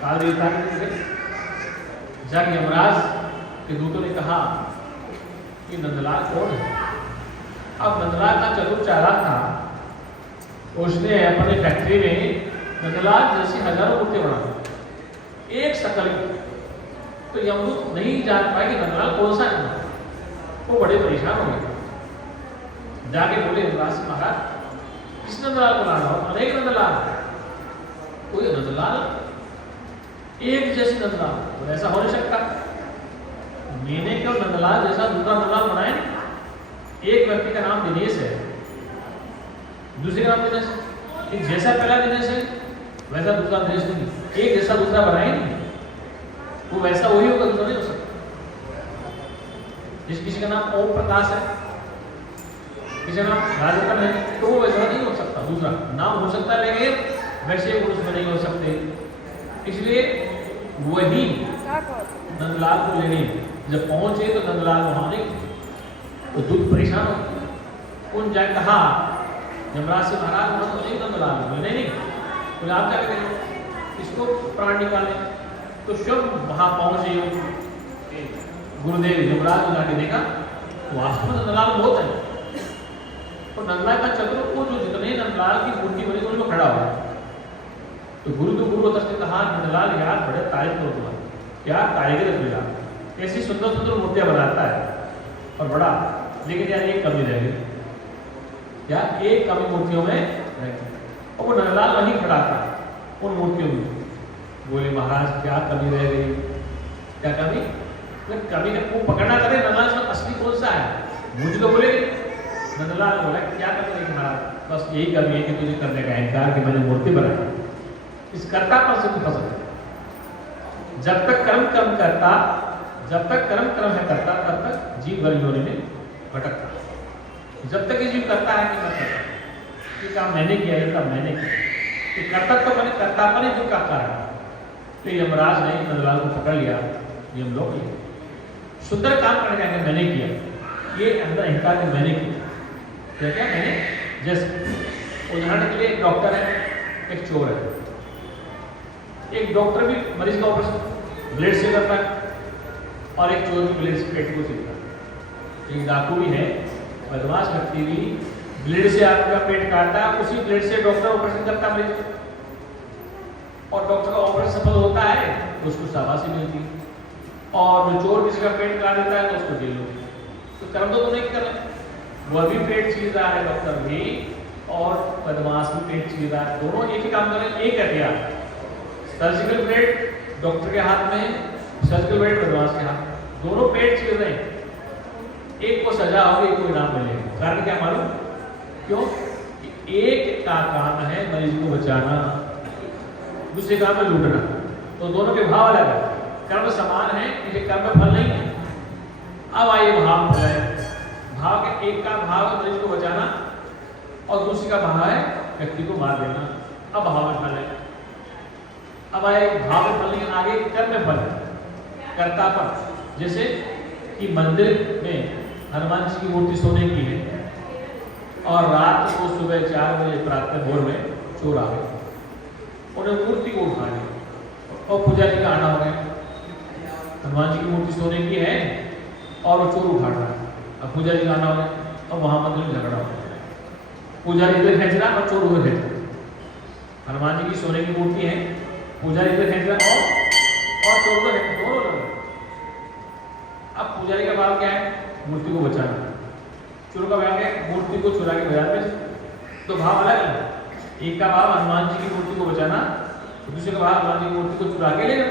काल देवता के दूत गए। जब यमराज के दूतों ने कहा कि नंदलाल कौन है। अब नंदलाल का चतुर चालाक था, उसने अपने फैक्ट्री में नंदलाल जैसी हजारों मूर्ति बना एक शकल। तो यमदूत नहीं जान पाए कि नंदलाल कौन सा है। वो बड़े परेशान हो गए, जाके बोले यमराज से, महाराज किस नंदलाल को लाना हो? अनेक नंदलाल, कोई नंदलाल एक जैसी नंदलाल, तो ऐसा हो नहीं सकता। मैंने क्यों नंदलाल जैसा दूसरा नंदलाल बनाया नहीं। एक व्यक्ति का नाम दिनेश है, दूसरे का नाम दिनेश, एक जैसा पहला दिनेश है वैसा दूसरा दिनेश नहीं, एक जैसा दूसरा बनाया नहीं, वो वैसा वही होगा, दूसरा नहीं हो सकता। जिस किसी का नाम ओम प्रकाश है, किसी का नाम राजरतन है, तो वो वैसा नहीं हो सकता। दूसरा नाम हो सकता है लेकिन वैसे पुरुष में नहीं हो सकते। इसलिए वही नंदलाल को लेने जब पहुंचे तो नंदलाल वहां नहीं, तो दूत परेशान हो। उन जाके कहा यमराज से, महाराज वहां तो नहीं नंदलाल, नहीं तो आप क्या करेंगे, इसको प्राण निकाले। तो स्वयं वहां पहुंचे गुरुदेव यमराज को जाके देखा, वास्तव में नंदलाल बहुत है। तो नंदलाल का चतुर को जो जितने नंदलाल की मूर्ति बनी उनको खड़ा हुआ। तो गुरु ने कहा, नंदलाल यार बड़े तारीफ करो तुम्हारा, क्या कारीगर मिला, ऐसी सुंदर सुंदर मूर्तियां बनाता है और बड़ा, लेकिन यार एक कमी रह गई, यार एक कमी मूर्तियों में रह गई। और वो नंदलाल वहीं खड़ा था उन मूर्तियों में। बोले महाराज क्या कमी रह गई, क्या कमी? कमी को पकड़ना करे नंदलाल में असली कौन सा है, मुझे तो बोले। नंदलाल बोला क्या कर रहे महाराज, बस यही कमी है कि तुझे करने का अहंकार कि मैंने मूर्ति बनाई। इस कर्तापन से तू फंस गया। जब तक कर्म करता, जब तक कर्म है करता, तब तक जीव गरीब होने में भटकता। जब तक ये जीव करता है कि मैं करता, ये काम मैंने किया, ये काम मैंने किया, ये कर्तव्य तो मैंने कर्तापन ही दुख का कारण। तो यमराज ने नंदलाल को पकड़ लिया, यमलोक लिया। सुंदर काम करने का मैंने किया, ये अंदर अहंकार में मैंने किया। क्या क्या मैंने, जैसे उदाहरण के लिए एक डॉक्टर है, एक चोर है। एक डॉक्टर भी मरीज का ऑपरेशन ब्लेड से करता है और एक चोर भी ब्लेड से पेट को सीखता है। एक डाकू भी है, बदमाश व्यक्ति भी ब्लेड से आपका पेट काटता है, उसी ब्लेड से डॉक्टर ऑपरेशन करता है मरीज, और डॉक्टर का ऑपरेशन सफल होता है तो उसको शाबाशी मिलती है, और जो चोर किसी का पेट काट देता है तो उसको जेल होती है। तो कर्म तो नहीं कर रहे, वह भी पेट चीज रहा है डॉक्टर भी, और बदमाश भी पेट चीज रहा है, दोनों एक ही काम कर रहे हैं, एक हथियार। सर्जिकल ब्लेड डॉक्टर के हाथ में, सर्जिकल ब्लेड बदमाश के हाथ, दोनों पेट चीज रहे हैं, एक को सजा होगी, एक को इनाम मिलेगा। कारण क्या मालूम क्यों? कि एक का काम है मरीज को बचाना, दूसरे काम में लूटना, तो दोनों के भाव अलग है, कर्म समान है, इसे कर्म में फल नहीं है। अब आइए भाव फल है, भाव के एक का भाव है मरीज को बचाना, और दूसरी का भाव है व्यक्ति को मार देना। अब भाव में फल है। अब आए भाव में फल नहीं, आगे कर्म में फल, कर्तापन। जैसे कि मंदिर में हनुमान जी की मूर्ति सोने की है, और रात को सुबह 4 बजे प्रातः भोर में चोर आ गए, उन्हें मूर्ति को उठा लिया, और पूजा जी का आना हो गया। हनुमान जी की मूर्ति सोने की है और वो चोर उठा रहा है, अब पूजा जी का आना हो गया, और वहां मंदिर में झगड़ा हो गया, पूजा इधर खेच रहा और चोर उधर खेच रहा। हनुमान जी की सोने की मूर्ति है, पूजा इधर खेच रहा और चोर उधर खेच, दोनों लग रहे। अब पुजारी का भाव क्या है? मूर्ति को बचाना। चोर का भाव क्या है? मूर्ति को चुरा के बाजार में। तो भाव अलग है, एक का भाव हनुमान जी की मूर्ति को बचाना, दूसरे का भाव हनुमान जी की मूर्ति को चुरा के लेना।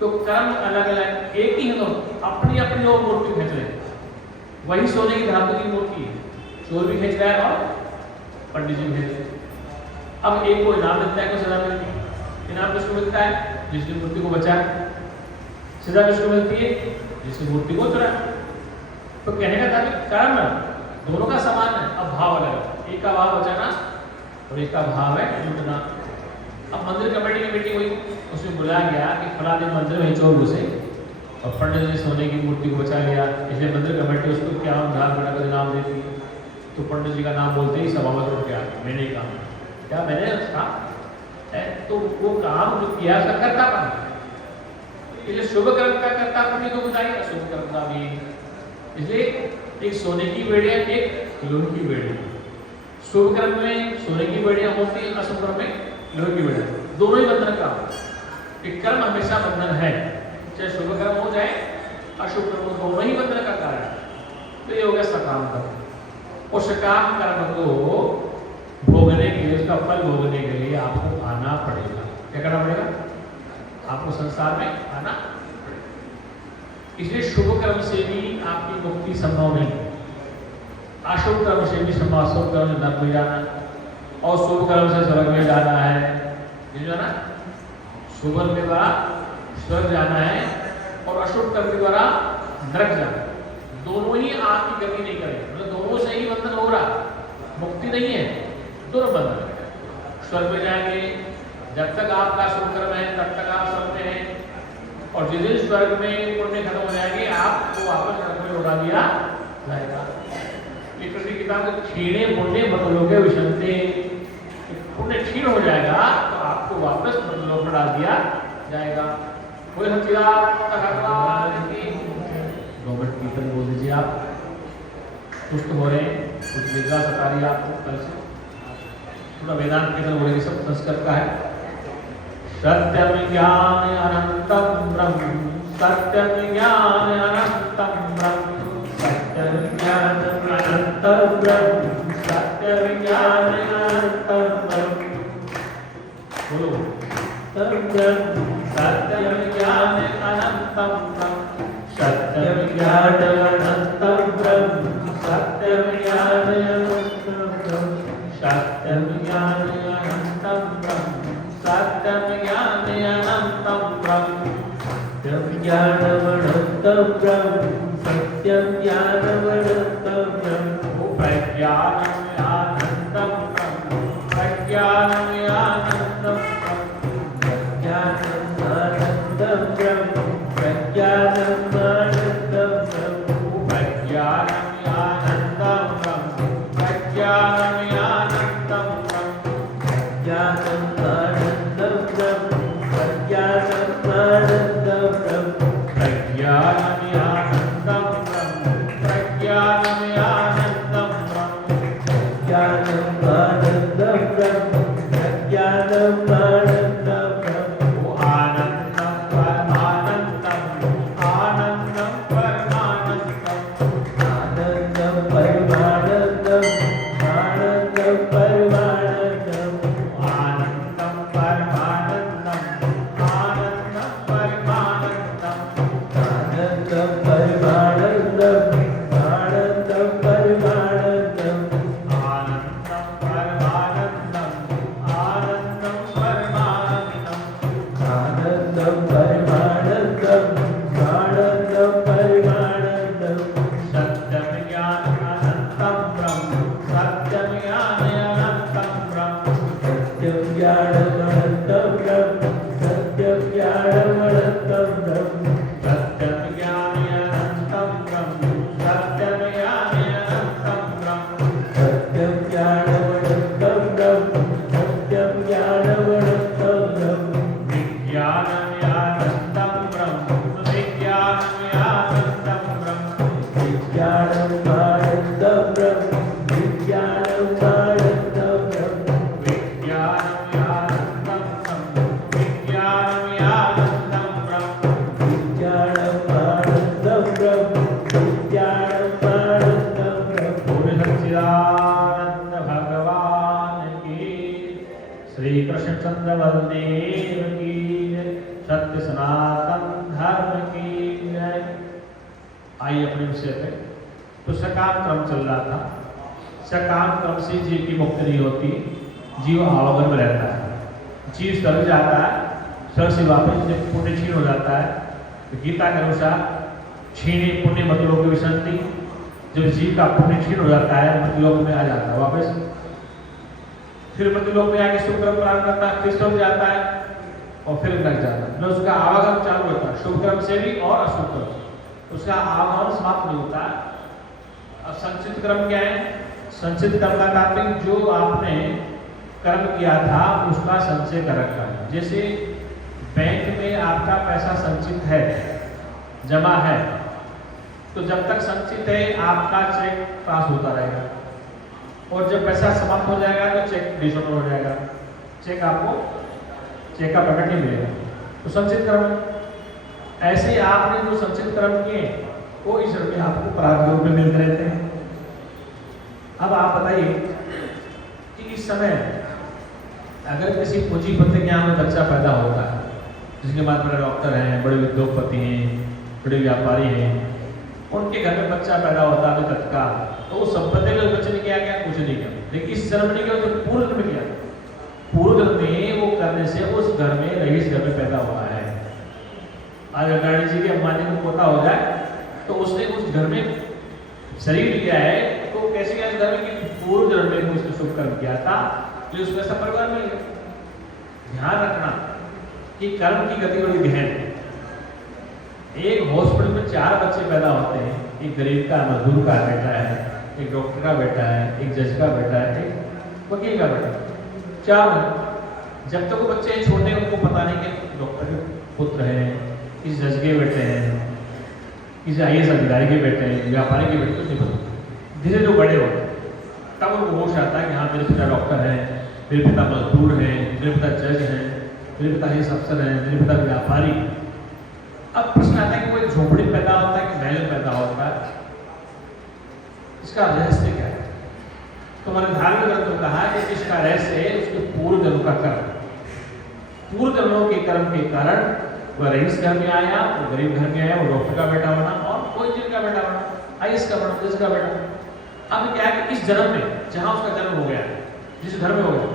तो कर्म अलग अलग, एक ही है, तो अपनी अपनी लोग मूर्ति खींच रहे हैं। वही सोने की धातु की मूर्ति है, चोर भी खींच रहा है और पंडित जी भी खींच रहे हैं। अब एक को इनाम मिलता है, को सजा मिलती है। इनाम किसको मिलता है? जिसने मूर्ति को बचाया। सजा किसको मिलती है? जिसने मूर्ति को चुरा। तो कहने का था कि कर्म दोनों का समान है, अब भाव अलग है। एक का भाव बचाना और एक का भाव है लूटना। अब मंदिर कमेटी की मीटिंग हुई, उसमें बुलाया गया कि फला दिन मंदिर में चोर घुसे और पंडित ने सोने की मूर्ति को बचा लिया, इसलिए मंदिर कमेटी उसको क्या धार बनाकर इनाम देती है। तो पंडित जी का नाम बोलते ही सभा में रुक गया, मैंने कहा क्या मैंने कहा? तो वो काम जो किया उसका कर्तापन, इसलिए शुभ कर्म का कर्तापन भी तो बताइए, अशुभ कर्म का भी। इसलिए एक सोने की बेड़िया, एक लोहे की बेड़िया। शुभ कर्म में सोने की बेड़िया होती है, अशुभ कर्म में लोहे की बेड़िया। दोनों ही बंधन का, एक कर्म हमेशा बंधन है, चाहे शुभ कर्म हो जाए अशुभ कर्म हो, दोनों ही बंधन का कारण है। तो ये हो गया सकाम कर्म। और सकाम कर्म को भोगने के लिए, उसका फल भोगने के लिए आपको आना पड़ेगा। क्या करना पड़ेगा? आपको संसार में आना पड़ेगा। इसलिए शुभ कर्म से भी आपकी मुक्ति संभव नहीं, अशुभ कर्म से भी संभव। अशुभ कर्म से नरक में जाना और शुभ कर्म से स्वर्ग में जाना है। ये जाना शुभ कर्म के द्वारा स्वर्ग जाना है और अशुभ कर्म के द्वारा नरक जाना। दोनों ही आपकी गति नहीं करेंगे, मतलब दोनों से ही बंधन हो रहा, मुक्ति नहीं है, दोनों बंधन। स्वर्ग में जाएंगे, जब तक आपका शुभ कर्म है तब तक आप स्वर्ग में हैं, और जिस दिन स्वर्ग में पुण्य खत्म हो जाएंगे आपको वापस नरक में लौटा दिया जाएगा। ये कृष्ण किताब में क्षीणे पुण्य मतलोके विशंते, पुण्य क्षीण हो जाएगा तो आपको वापस मतलोक में डाल दिया जाएगा। कोई दो मिनट कीर्तन बोल दीजिए आप, सुस्त हो रहे हैं, कुछ निद्रा सता रही है आपको कल से, थोड़ा वेदांत कीर्तन बोलेंगे, सब संस्कृत का है। सत्यम ज्ञान अनंतम ब्रह्म, सत्यम ज्ञान अनंतम ब्रह्म, सत्यम ज्ञान अनंतम ब्रह्म, सत्यम ज्ञान अनंतम ब्रह्म। बोलो सत्यम ज्ञान अनंतम ब्रह्म, सत्यम ज्ञान अनंतम ब्रह्म, सत्यम ज्ञान अनंतम ब्रह्म, सत्यम ज्ञान अनंतम ब्रह्म, सत्यम ज्ञान अनंतम ब्रह्म, सत्यम ज्ञान अनंतम ब्रह्म, सत्यम ज्ञान अनंतम ब्रह्म, प्रज्ञानम अनंतम ब्रह्म, प्रज्ञानम अनंतम ब्रह्म, प्रज्ञानम अनंतम ब्रह्म, प्रज्ञानम अनंतम ब्रह्म, प्रज्ञानम अनंतम ब्रह्म, प्रज्ञानम अनंतम ब्रह्म, प्रज्ञानम अनंतम ब्रह्म, प्रज्ञानम अनंतम ब्रह्म, प्रज्ञानम अनंतम ब्रह्म, प्रज्ञानम अनंतम ब्रह्म, सत्यं ज्ञानमनन्तं ब्रह्म सत्यं ज्ञानमनन्तं ब्रह्म सत्यं ज्ञानमनन्तं ब्रह्म सत्यं ज्ञानमनन्तं ब्रह्म सत्यं ज्ञानमनन्तं ब्रह्म सत्यं ज्ञानमनन्तं ब्रह्म विज्ञानमनन्तं ब्रह्म विज्ञानमनन्तं ब्रह्म विज्ञानमनन्तं ब्रह्म कृष्णचंद्र बलदेव की सत्य सनातन धर्म की जय। आइए अपने विषय पे। तो सकाम क्रम चल रहा था। सकाम क्रम से जीव की मुक्ति नहीं होती, जीव आवागमन में रहता है। जीव स्वर्ग जाता है, स्वर्ग से वापस जब पुण्य क्षीण हो जाता है तो गीता के अनुसार क्षीणे पुण्य मतलोक की विसंति, जब जीव का पुण्य क्षीण हो जाता है मतलोक में आ जाता है वापस, फिर मतलोक में आके शुभ कर्म प्राप्त करता है, फिर स्वर्ग जाता है और फिर लग जाता है। मतलब उसका आवागमन चालू होता है, शुभ कर्म से भी और अशुभ कर्म से। उसका आवागमन समाप्त नहीं होता। अब संचित कर्म क्या है? संचित कर्म का तात्पर्य जो आपने कर्म किया था उसका संचय कर रखा है। जैसे बैंक में आपका पैसा संचित है, जमा है, तो जब तक संचित है आपका चेक पास होता रहेगा और जब पैसा समाप्त हो जाएगा तो चेक डिसऑनर हो जाएगा, चेक आपको चेक का पेमेंट नहीं मिलेगा। तो संचित कर्म ऐसे आपने जो संचित कर्म किए वो इस में आपको प्रारब्ध रूप में मिलते रहते हैं। अब आप बताइए कि इस समय अगर किसी पूंजीपति के यहाँ में बच्चा पैदा होता है, जिसके बाद बड़े डॉक्टर हैं, बड़े उद्योगपति हैं, बड़े व्यापारी हैं, उनके घर में बच्चा पैदा होता है तत्काल, तो उस संपत्ति में बच्चे ने क्या किया? कुछ नहीं किया। लेकिन इस जन्म नहीं किया तो पूर्व जन्म किया। पूर्व जन्म में वो करने से उस घर में रईस घर में पैदा हुआ है। आज अडानी जी के अम्बानी को पोता हो जाए तो उसने उस घर में शरीर लिया है, तो कैसे किया इस घर में कि पूर्व जन्म में उसने शुभ कर्म किया था, तो उसमें ऐसा परिवार मिल गया। ध्यान रखना कि कर्म की गति बड़ी गहन है। एक हॉस्पिटल में 4 बच्चे पैदा होते हैं, एक गरीब का, मजदूर का बेटा है, एक डॉक्टर का बेटा है, एक जज का बेटा है, एक वकील का बेटा है। 4 जब तक वो बच्चे छोटे उनको पता नहीं कि डॉक्टर के पुत्र हैं, किस जज के बेटे हैं, किसी IAS अधिकारी के बेटे हैं, व्यापारी के बेटे, कुछ नहीं पता। धीरे जो बड़े होते तब उनको होश आता है कि हाँ मेरे पिता डॉक्टर हैं, मेरे पिता मजदूर हैं, मेरे पिता जज हैं, मेरे पिता IAS अफसर हैं, मेरे पिता व्यापारी। अब प्रश्न आता है कि वो एक झोपड़ी पैदा होता है कि महल पैदा होता है, इसका रहस्य क्या है? तो मैंने धार्मिक ग्रंथों में कहा कि इसका रहस्य है उसके पूर्व जन्म का कर्म। पूर्व जन्मों के कर्म के कारण वह रईस घर में आया, वो गरीब घर में आया, वो डॉक्टर का बेटा बना और कोई जिन का बेटा बना, IAS का बना, जज का बेटा। अब क्या है कि इस जन्म में जहां उसका जन्म हो गया, जिस घर में हो गया,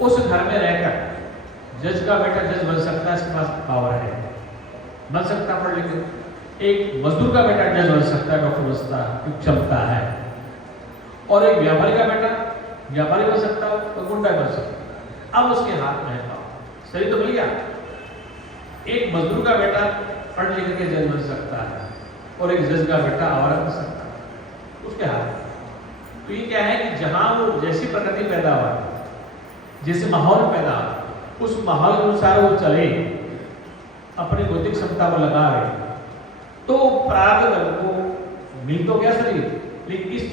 उस घर में रहकर जज का बेटा जज बन सकता है, इसके पास पावर है, बन सकता पढ़ लिख। एक मजदूर का बेटा जज बन सकता है, डॉक्टर बन सकता है, क्षमता है। और एक व्यापारी का बेटा व्यापारी बन सकता है, तो गुंडा बन सकता है। अब उसके हाथ में है पावर, सही तो मिल गया। एक मजदूर का बेटा पढ़ लिख के जज बन सकता है और एक जज का बेटा आवारा बन सकता है, उसके हाथ। तो ये क्या है कि जहां वो जैसी प्रकृति पैदा हुआ, जैसे माहौल पैदा, उस माहौल के अनुसार वो चले, अपनी बौद्धिक क्षमता को लगा रहे, तो प्रारब्ध बल को मिल तो गया शरीर, लेकिन इस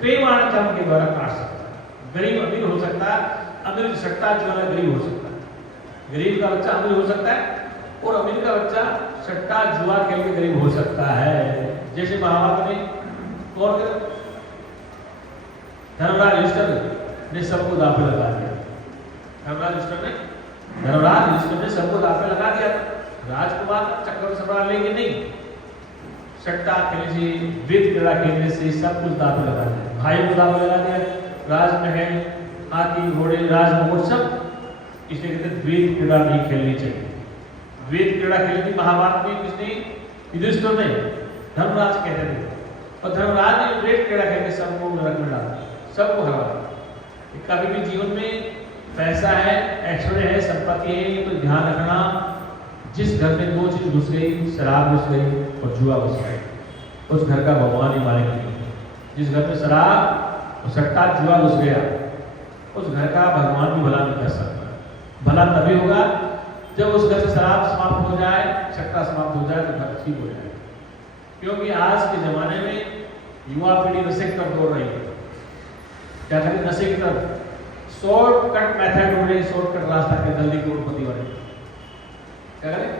क्रियमाण कर्म के द्वारा काट सकता है। गरीब अमीर हो सकता है, अमीर सट्टा जो है गरीब हो सकता है, गरीब का बच्चा अमीर हो सकता है और अमीर का बच्चा सट्टा जुआ खेल के गरीब हो सकता है। जैसे महाभारत में कौन धर्मराज युधिष्ठिर ने सबको दांव लगा दिया। धर्मराज युधिष्ठिर ने सबको दांव लगा दिया। राजकुमार चक्रवर्ती सम्राट लेंगे नहीं, सट्टा खेलने से, वेद क्रीड़ा खेलने से सब कुछ दांव लगा दिया। भाई को दांव लगा दिया, राजमहल, हाथी, घोड़े, राजमोहर सब। इसलिए कहते वेद क्रीड़ा नहीं खेलनी चाहिए। वेद क्रीड़ा खेली थी महाभारत में किसने? युधिष्ठिर ने, धर्मराज कहते थे। और धर्मराज ने वेद क्रीड़ा खेल के सबको नरक में डाला, सबको हरा। कभी भी जीवन में पैसा है, ऐश्वर्य है, संपत्ति है, तो ध्यान रखना जिस घर में दो चीज घुस गई, शराब घुस गई और जुआ घुस गई, उस घर का भगवान ही मालिक नहीं। जिस घर में शराब और सट्टा जुआ घुस गया, उस घर का भगवान भी भला नहीं कर सकता। भला तभी होगा जब उस घर से शराब समाप्त हो जाए, सट्टा समाप्त हो जाए, तो घर ठीक हो जाए। क्योंकि आज के जमाने में युवा पीढ़ी नशे की तरफ दौड़ रही है। क्या करें? नशे की तरफ शॉर्टकट मेथड ढूंढ रही, शॉर्टकट रास्ता के जल्दी करोड़पति बने। क्या करें?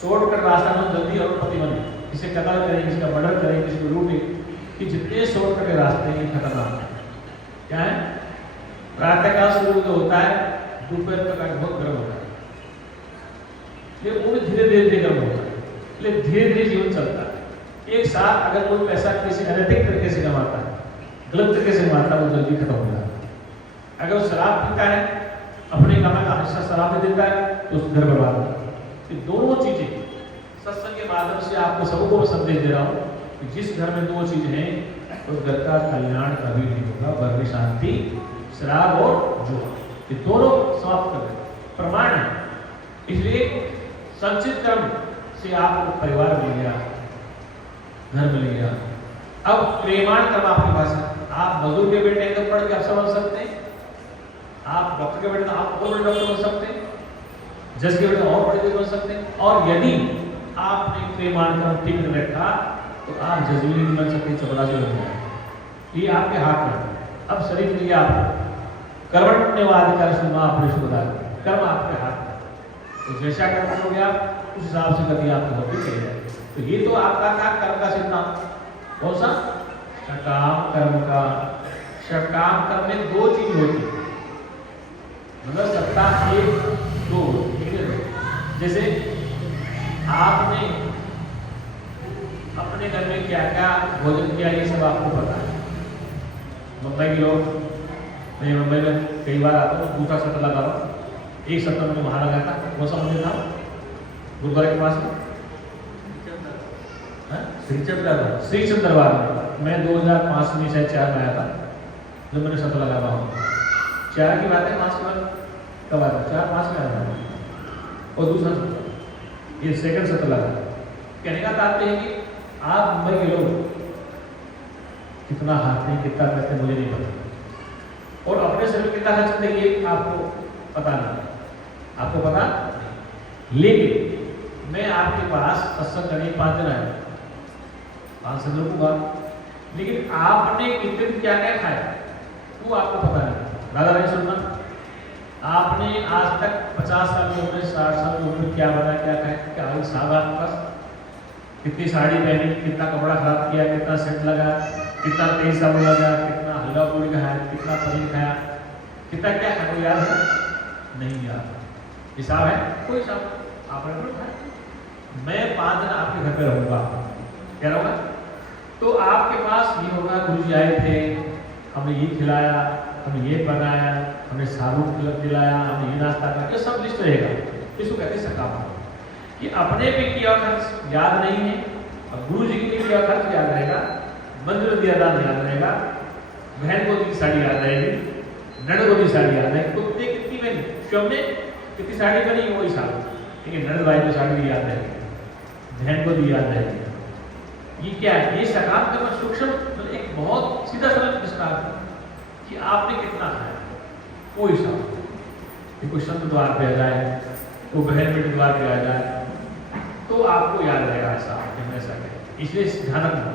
शॉर्टकट रास्ता में जल्दी करोड़पति बने, किसे कत्ल करें, किसका मर्डर करें, किसी को लूटें, कि जितने शॉर्टकट रास्ते हैं खतरनाक है। क्या है? प्रातः काल शुरू जो होता है, दोपहर तक बहुत गर्म होता है, वो भी धीरे धीरे गर्म होता है, इसलिए धीरे धीरे जीवन चलता है। एक साथ अगर कोई पैसा किसी अनैतिक तरीके से कमाता है, गलत तरीके से कमाता है, वो जल्दी खत्म हो जाता है। अगर वो शराब पीता है, अपने कमाई का हिस्सा शराब में देता है, तो उस घर बर्बाद होता है। ये दोनों चीजें सत्संग के माध्यम से आपको सबको मैं संदेश दे रहा हूँ कि जिस घर में दो चीज हैं, उस घर का कल्याण कभी नहीं होगा। वर्ग शांति, शराब और जुआ, ये दोनों समाप्त कर दें, प्रमाण है। इसलिए संचित कर्म से आपको परिवार मिल गया, घर मिल गया। अब प्रेमाण कर्म आपके पास है। आप मजदूर के बेटे तो पढ़ के अफसर बन सकते हैं, आप डॉक्टर के बेटे तो आप और बड़े डॉक्टर बन सकते हैं, जज के बेटे और बड़े जज बन सकते हैं। और यदि आपने प्रेमाण कर्म ठीक नहीं रखा तो आप जज भी नहीं बन सकते, चपरासी बन जाए। ये आपके हाथ में। अब शरीर के लिए आप कर्मण्यवाधिकार सुना अपने सुधार, कर्म आपके हाथ में। तो जैसा कर्म करोगे आप, उस हिसाब से गति आपको होती चली जाए। तो ये तो आपका था कर्म का सिद्धांत। कौन सा? सकाम कर्म का। सकाम कर्म में दो चीज होती है, मतलब सत्ता एक दो, ठीक है। जैसे आपने अपने घर में क्या क्या भोजन किया, ये सब आपको पता है। मुंबई के लोग, मैं मुंबई में कई बार आता हूँ, दूसरा सत्र लगा रहा हूँ। एक सत्र मैंने वहाँ लगाया था, कौन सा मंदिर था? गुरुद्वारे के पास में श्रीचंद दरबार में। मैं 2005 में शायद 4 में आया था, जब मैंने सत्र लगा रहा हूँ। 4 की बात है, 5 की बात कब आया था? 4-5 में आया था। और दूसरा सत्र, ये सेकंड सत्र लगा। कहने का तात्पर्य है कि आप मुंबई के लोग कितना हाथ नहीं, कितना करते मुझे नहीं पता, और अपने शरीर कितना खर्च करते ये आपको पता नहीं, आपको पता। लेकिन मैं आपके पास सत्संग करने 5 दिन आया, 5 दिन रुकूंगा, लेकिन आपने कितने दिन क्या क्या खाया वो आपको पता नहीं। राधा रानी सुनना, आपने आज तक 50 साल की उम्र, 60 साल की उम्र क्या बना, क्या खाया, क्या हिसाब आपके पास? कितनी साड़ी पहनी, कितना कपड़ा खराब किया, कितना सेट लगा, कितना तेज साबुन लगा, कितना हलवा पूरी खाया, कितना पनीर खाया, कितना क्या खाया, कोई याद है? नहीं याद। हिसाब है? कोई हिसाब आपने तो खाया। मैं 5 दिन आपके घर पे रहूंगा, क्या रहूंगा? तो आपके पास ये होगा, गुरु जी आए थे, हमें ये खिलाया, हमें ये बनाया, हमें साबुन दिलाया, हमें ये नाश्ता करा, ये सब लिस्ट रहेगा। इसको कहते हैं सकाम। कि अपने पे किया खर्च याद नहीं है, और गुरु जी के किया खर्च याद रहेगा, मंदिर दिया दान याद रहेगा, बहन को दी साड़ी याद रहेगी, नड़ को दी साड़ी याद रहेगी, कुत्ते कितनी बनी, शिव ने कितनी साड़ी बनी वही साड़ी, लेकिन नड़ भाई को साड़ी भी याद रहेगी, बहन को दी याद रहेगी। ये क्या है? ये सकाम करना सूक्ष्म, मतलब एक बहुत सीधा सरल विस्तार है कि आपने कितना खाया, कोई हिसाब। कोई संत द्वार पे आ जाए, कोई बहन बेटे द्वार पे आ जाए, तो आपको याद रहेगा ऐसा ऐसा है। इसलिए ध्यान रखना,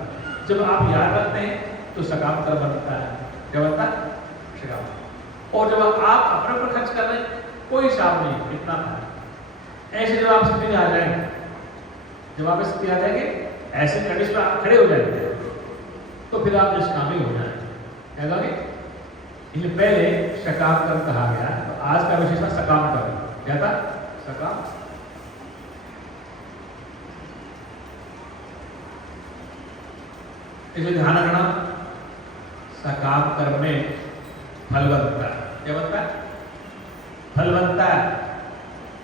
जब आप याद रखते हैं तो सकाम कर्म बनता है। क्या बनता है? सकाम। और जब आप अपने ऊपर खर्च कर रहे हैं, कोई हिसाब नहीं कितना खाया। ऐसे जब आप स्थिति में आ जाएंगे, जब आप स्थिति आ जाएंगे, ऐसे कंडीशन में आप खड़े हो जाएंगे, तो फिर आप निष्कामी हो जाएंगे। क्या कहोगे? इसलिए पहले सकाम कर्म कहा गया, तो आज का विशेष था सकाम कर्म। क्या था? सकाम। इसलिए ध्यान रखना, सकाम कर्म में फल बनता है। क्या बनता है? फल बनता है।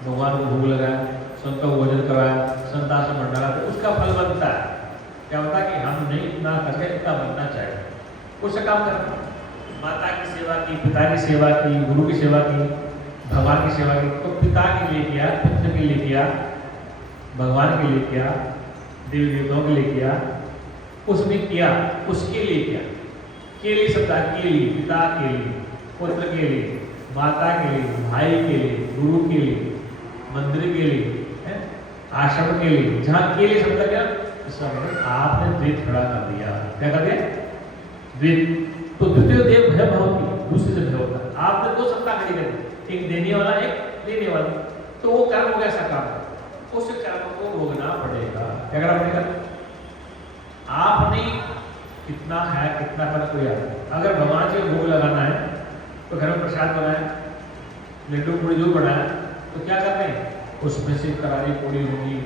भगवान को भोग लगाया, संत को भोजन कराया, संतान से मंडला, तो उसका फल बनता है। क्या होता है कि हम नहीं इतना करके इतना बनना चाहिए। कुछ काम करना, माता की सेवा की, पिता की सेवा की, गुरु की सेवा की, सेवा की, तो पिता के लिए किया, पुत्र के लिए किया, भगवान के लिए किया, देवी देवताओं के लिए किया, उसने किया, उसके लिए किया। के लिए शब्द के लिए, पिता के लिए, पुत्र के लिए, माता के लिए, भाई के लिए, गुरु के लिए, मंदिर के लिए, आश्रम के लिए, जहाँ के लिए शब्द क्या, इसका मतलब आपने द्वैत खड़ा कर दिया। क्या कर दिया? द्वैत। तो द्वितीय देव भय भाव की, दूसरे से भय होता है। आपने दो सत्ता खड़ी कर दी, एक देने वाला, एक लेने वाला। तो वो कर्म हो गया सकाम, उस कर्म को भोगना पड़ेगा। क्या करना पड़ेगा? आपने कितना है, कितना फर्क को याद। अगर भगवान से भोग लगाना है तो घर में प्रसाद बनाए, लड्डू पूड़ी जो बनाए, तो क्या करते हैं? उसमें से करारी पूड़ी होगी,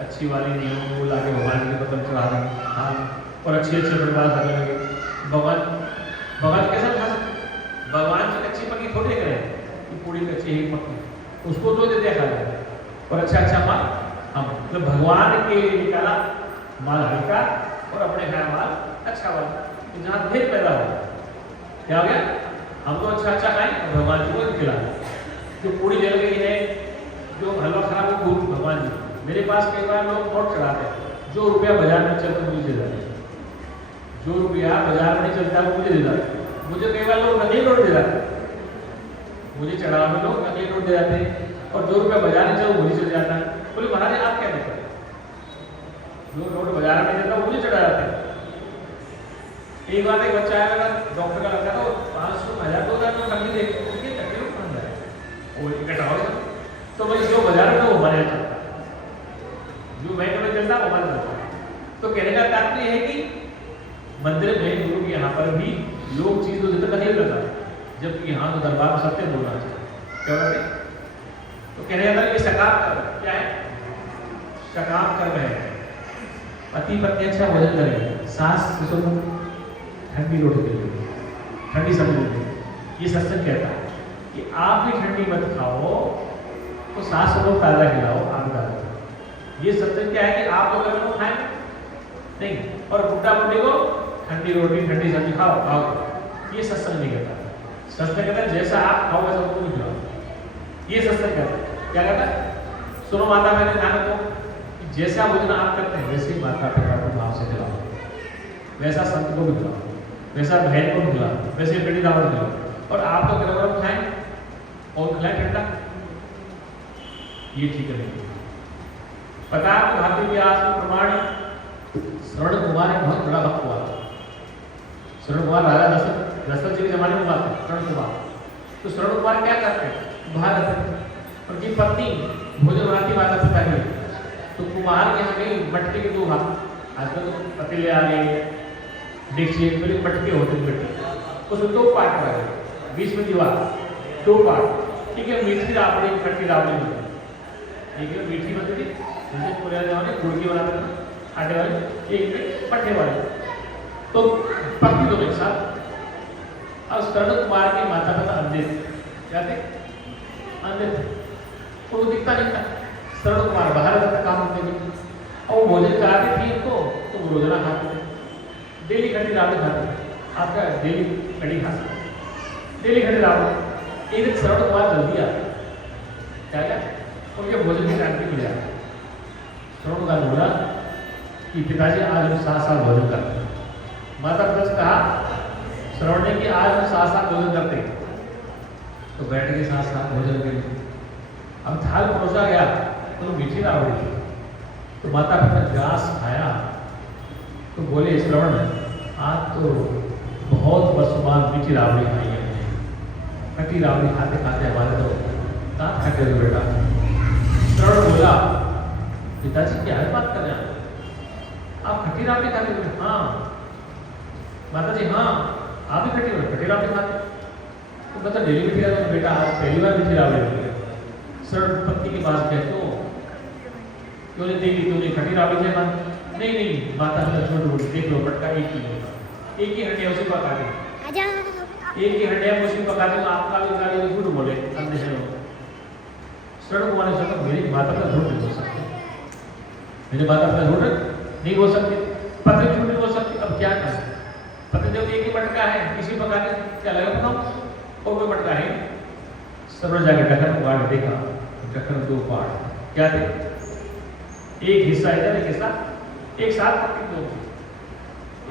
अच्छी वाली नहीं होगी, वो लाके भगवान के बदल चढ़ा देंगे। हाँ, और अच्छे अच्छे परिवार करने लगे। भगवान कैसा खा सकते? भगवान से कच्ची पकी थोड़ी करें कि पूड़ी कच्ची ही पकी, उसको जो दे खा जाए। और अच्छा माल हम मतलब भगवान के लिए निकाला माल हल्का, और अपने खाया माल अच्छा वाला, तो जहाँ भेद पैदा हो, क्या हो गया? हम तो अच्छा खाएं और भगवान जी को खिलाएं। जो पूड़ी जल गई है, जो हलवा खराब है, भगवान जी। मेरे पास कई बार लोग नोट चढ़ाते हैं, जो रुपया बाजार में चलता मुझे दे जाते हैं, जो रुपया बाजार में नहीं चलता वो मुझे दे जाते हैं। मुझे कई बार लोग नकली नोट दे जाते हैं, मुझे चढ़ावा में लोग नकली नोट दे जाते हैं, और जो रुपया बाजार में चला मुझे चल जाता है। बोले महाराज आप क्या देखते हैं? जो नोट बाजार में चलता मुझे चढ़ा जाते हैं। एक बार एक बच्चा आया, डॉक्टर का लड़का था, 500,000 2,000 नकली देख के नकली नोट बन जाए, वो इकट्ठा हो गया। तो भाई जो बाजार में वो बने चलता, जो बैंक में चलता वो बन जाता। तो कहने का तात्पर्य है कि मंदिर में गुरु के यहाँ पर भी लोग चीज को जितना नहीं करता, जबकि यहाँ तो दरबार में सत्य बोलना चाहिए। क्या कहते हैं? तो कहने का ये सकाम कर्म क्या है? सकाम कर्म है। पति पत्नी अच्छा भोजन करेंगे, सास ससुर ठंडी रोटी देंगे, ठंडी सब्जी देंगे। ये सत्संग कहता है कि आप भी ठंडी मत खाओ, तो सास ससुर ताजा खिलाओ, आप ताजा। ये सत्संग क्या है कि आप लोग अगर खाएं नहीं, और बुढ़ा बुढ़ी को ठंडी रोटी ठंडी सब्जी खाओ। ये सत्संग नहीं कहता। सत्संग कहता है जैसा आप खाओ वैसा उनको भी खिलाओ। ये सत्संग कहता है। क्या कहता है? सुनो माता मैंने ध्यान रखो, जैसा भोजन आप करते हैं वैसे ही माता पिता को भाव से खिलाओ, वैसा संत को भी खिलाओ, वैसा बहन को भी खिलाओ, वैसे बेटी दावत खिलाओ। और आप तो गरम खाएं और खिलाएं ठंडा, ये ठीक नहीं। पता है आपको भारतीय इतिहास में प्रमाण, श्रवण कुमार एक बहुत बड़ा भक्त हुआ। श्रवण कुमार राजा दशरथ जी के जमाने में हुआ था। श्रवण कुमार, तो श्रवण कुमार क्या करते हैं? बाहर रहते हैं, उनकी पत्नी भोजन बनाती माता पिता के लिए, तो कुमार के यहाँ गई मटके के 2 हाथ, आजकल तो पतीले आ गए, देखिए पहले मटके होते थे, उसमें 2 पार्ट बना गए, बीच में दीवार, 2 पार्ट। ठीक है, मीठी राबड़ी खट्टी राबड़ी बनती, ठीक है, मीठी बनती थी, जैसे पुराने जमाने गुड़ की बनाते थे आटे वाले, एक में पट्टे वाले, तो पत्नी दोनों एक साथ। अब श्रवण कुमार के माता पिता अंधे थे, क्या थे? अंधे थे, उनको दिखता नहीं था। श्रवण कुमार बाहर रहता काम करते थे, और वो भोजन कराते थे इनको, तो वो रोजाना खाते थे, डेली खट्टी राबड़ी खाते थे। आपका डेली कड़ी खा सकते, डेली खट्टी राबड़ी। एक दिन श्रवण कुमार जल्दी आते, क्या क्या उनके भोजन की टाइम पे मिल जाता। श्रवण कुमार बोला कि पिताजी आज हम साथ भोजन करते हैं। माता पिता से कहा श्रवण ने कि आज हम साथ भोजन करते हैं, तो बैठ के साथ भोजन करें। अब थाल परोसा गया तो मीठी राबड़ी थी, तो माता पिता ग्रास खाया, तो बोले श्रवण आज तो बहुत बसमान मीठी राबड़ी खाई है, खट्टी राबड़ी खाते खाते हमारे तो दांत खट्टे हो बेटा। श्रवण बोला पिताजी क्या है बात कर रहे हैं आप खट्टी राबड़ी खाते हो? हाँ माता जी, हाँ आप भी खट्टी राबड़ी खाते? तो बता डेली मीठी राबड़ी बेटा, आज पहली बार मीठी राबड़ी हो गई। श्रवण पत्नी के पास गए तो क्यों नहीं देखी, क्यों नहीं खट्टी राबड़ी से बात? नहीं माता पिता झूठ बोल, देख लो मटका एक ही होगा, एक ही हंडिया उसी पका दे, एक ही हंडिया में उसी पका दे, आपका भी गाली झूठ बोले अंधे से लोग। श्रवण कुमार ने सोचा मेरी माता पिता झूठ नहीं बोल सकते, मेरे माता पिता झूठ नहीं बोल सकते, पत्नी झूठ नहीं बोल सकती, अब क्या करें? पत्नी जब एक ही मटका है, किसी पका दे क्या लगा बताओ, और कोई मटका है। सब ने जाके ढक्कन उगाड़ के देखा, ढक्कन 2 पार्ट क्या थे, एक हिस्सा इधर एक हिस्सा एक साथ पकड़ी, दो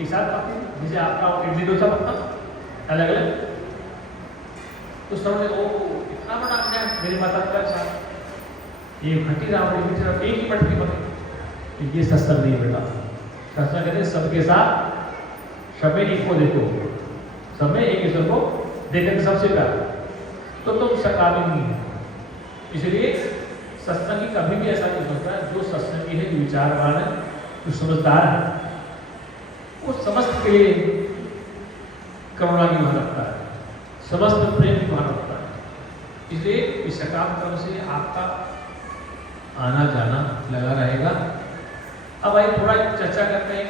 एक साथ पकड़ी, जैसे आपका इडली डोसा बनता अलग अलग। तो सब ने ओ इतना बड़ा अपना मेरी माता का साथ ये खट्टी रावड़ी की तरफ एक ही मटकी पकड़ी। ये सत्संग नहीं बेटा, सत्संग कहते सबके साथ सब एक को देखो, सब में एक दूसरे को देखने सबसे प्यार, तो तुम सकामी नहीं है। इसलिए सत्संगी कभी भी ऐसा नहीं होता है, जो सत्संगी है, जो विचारवान है, जो समझदार है, वो समस्त के लिए करुणा की भान रखता है, समस्त प्रेम की भान रखता है। इसलिए इस सकाम क्रम से आपका आना जाना लगा रहेगा। अब आइए थोड़ा चर्चा करते हैं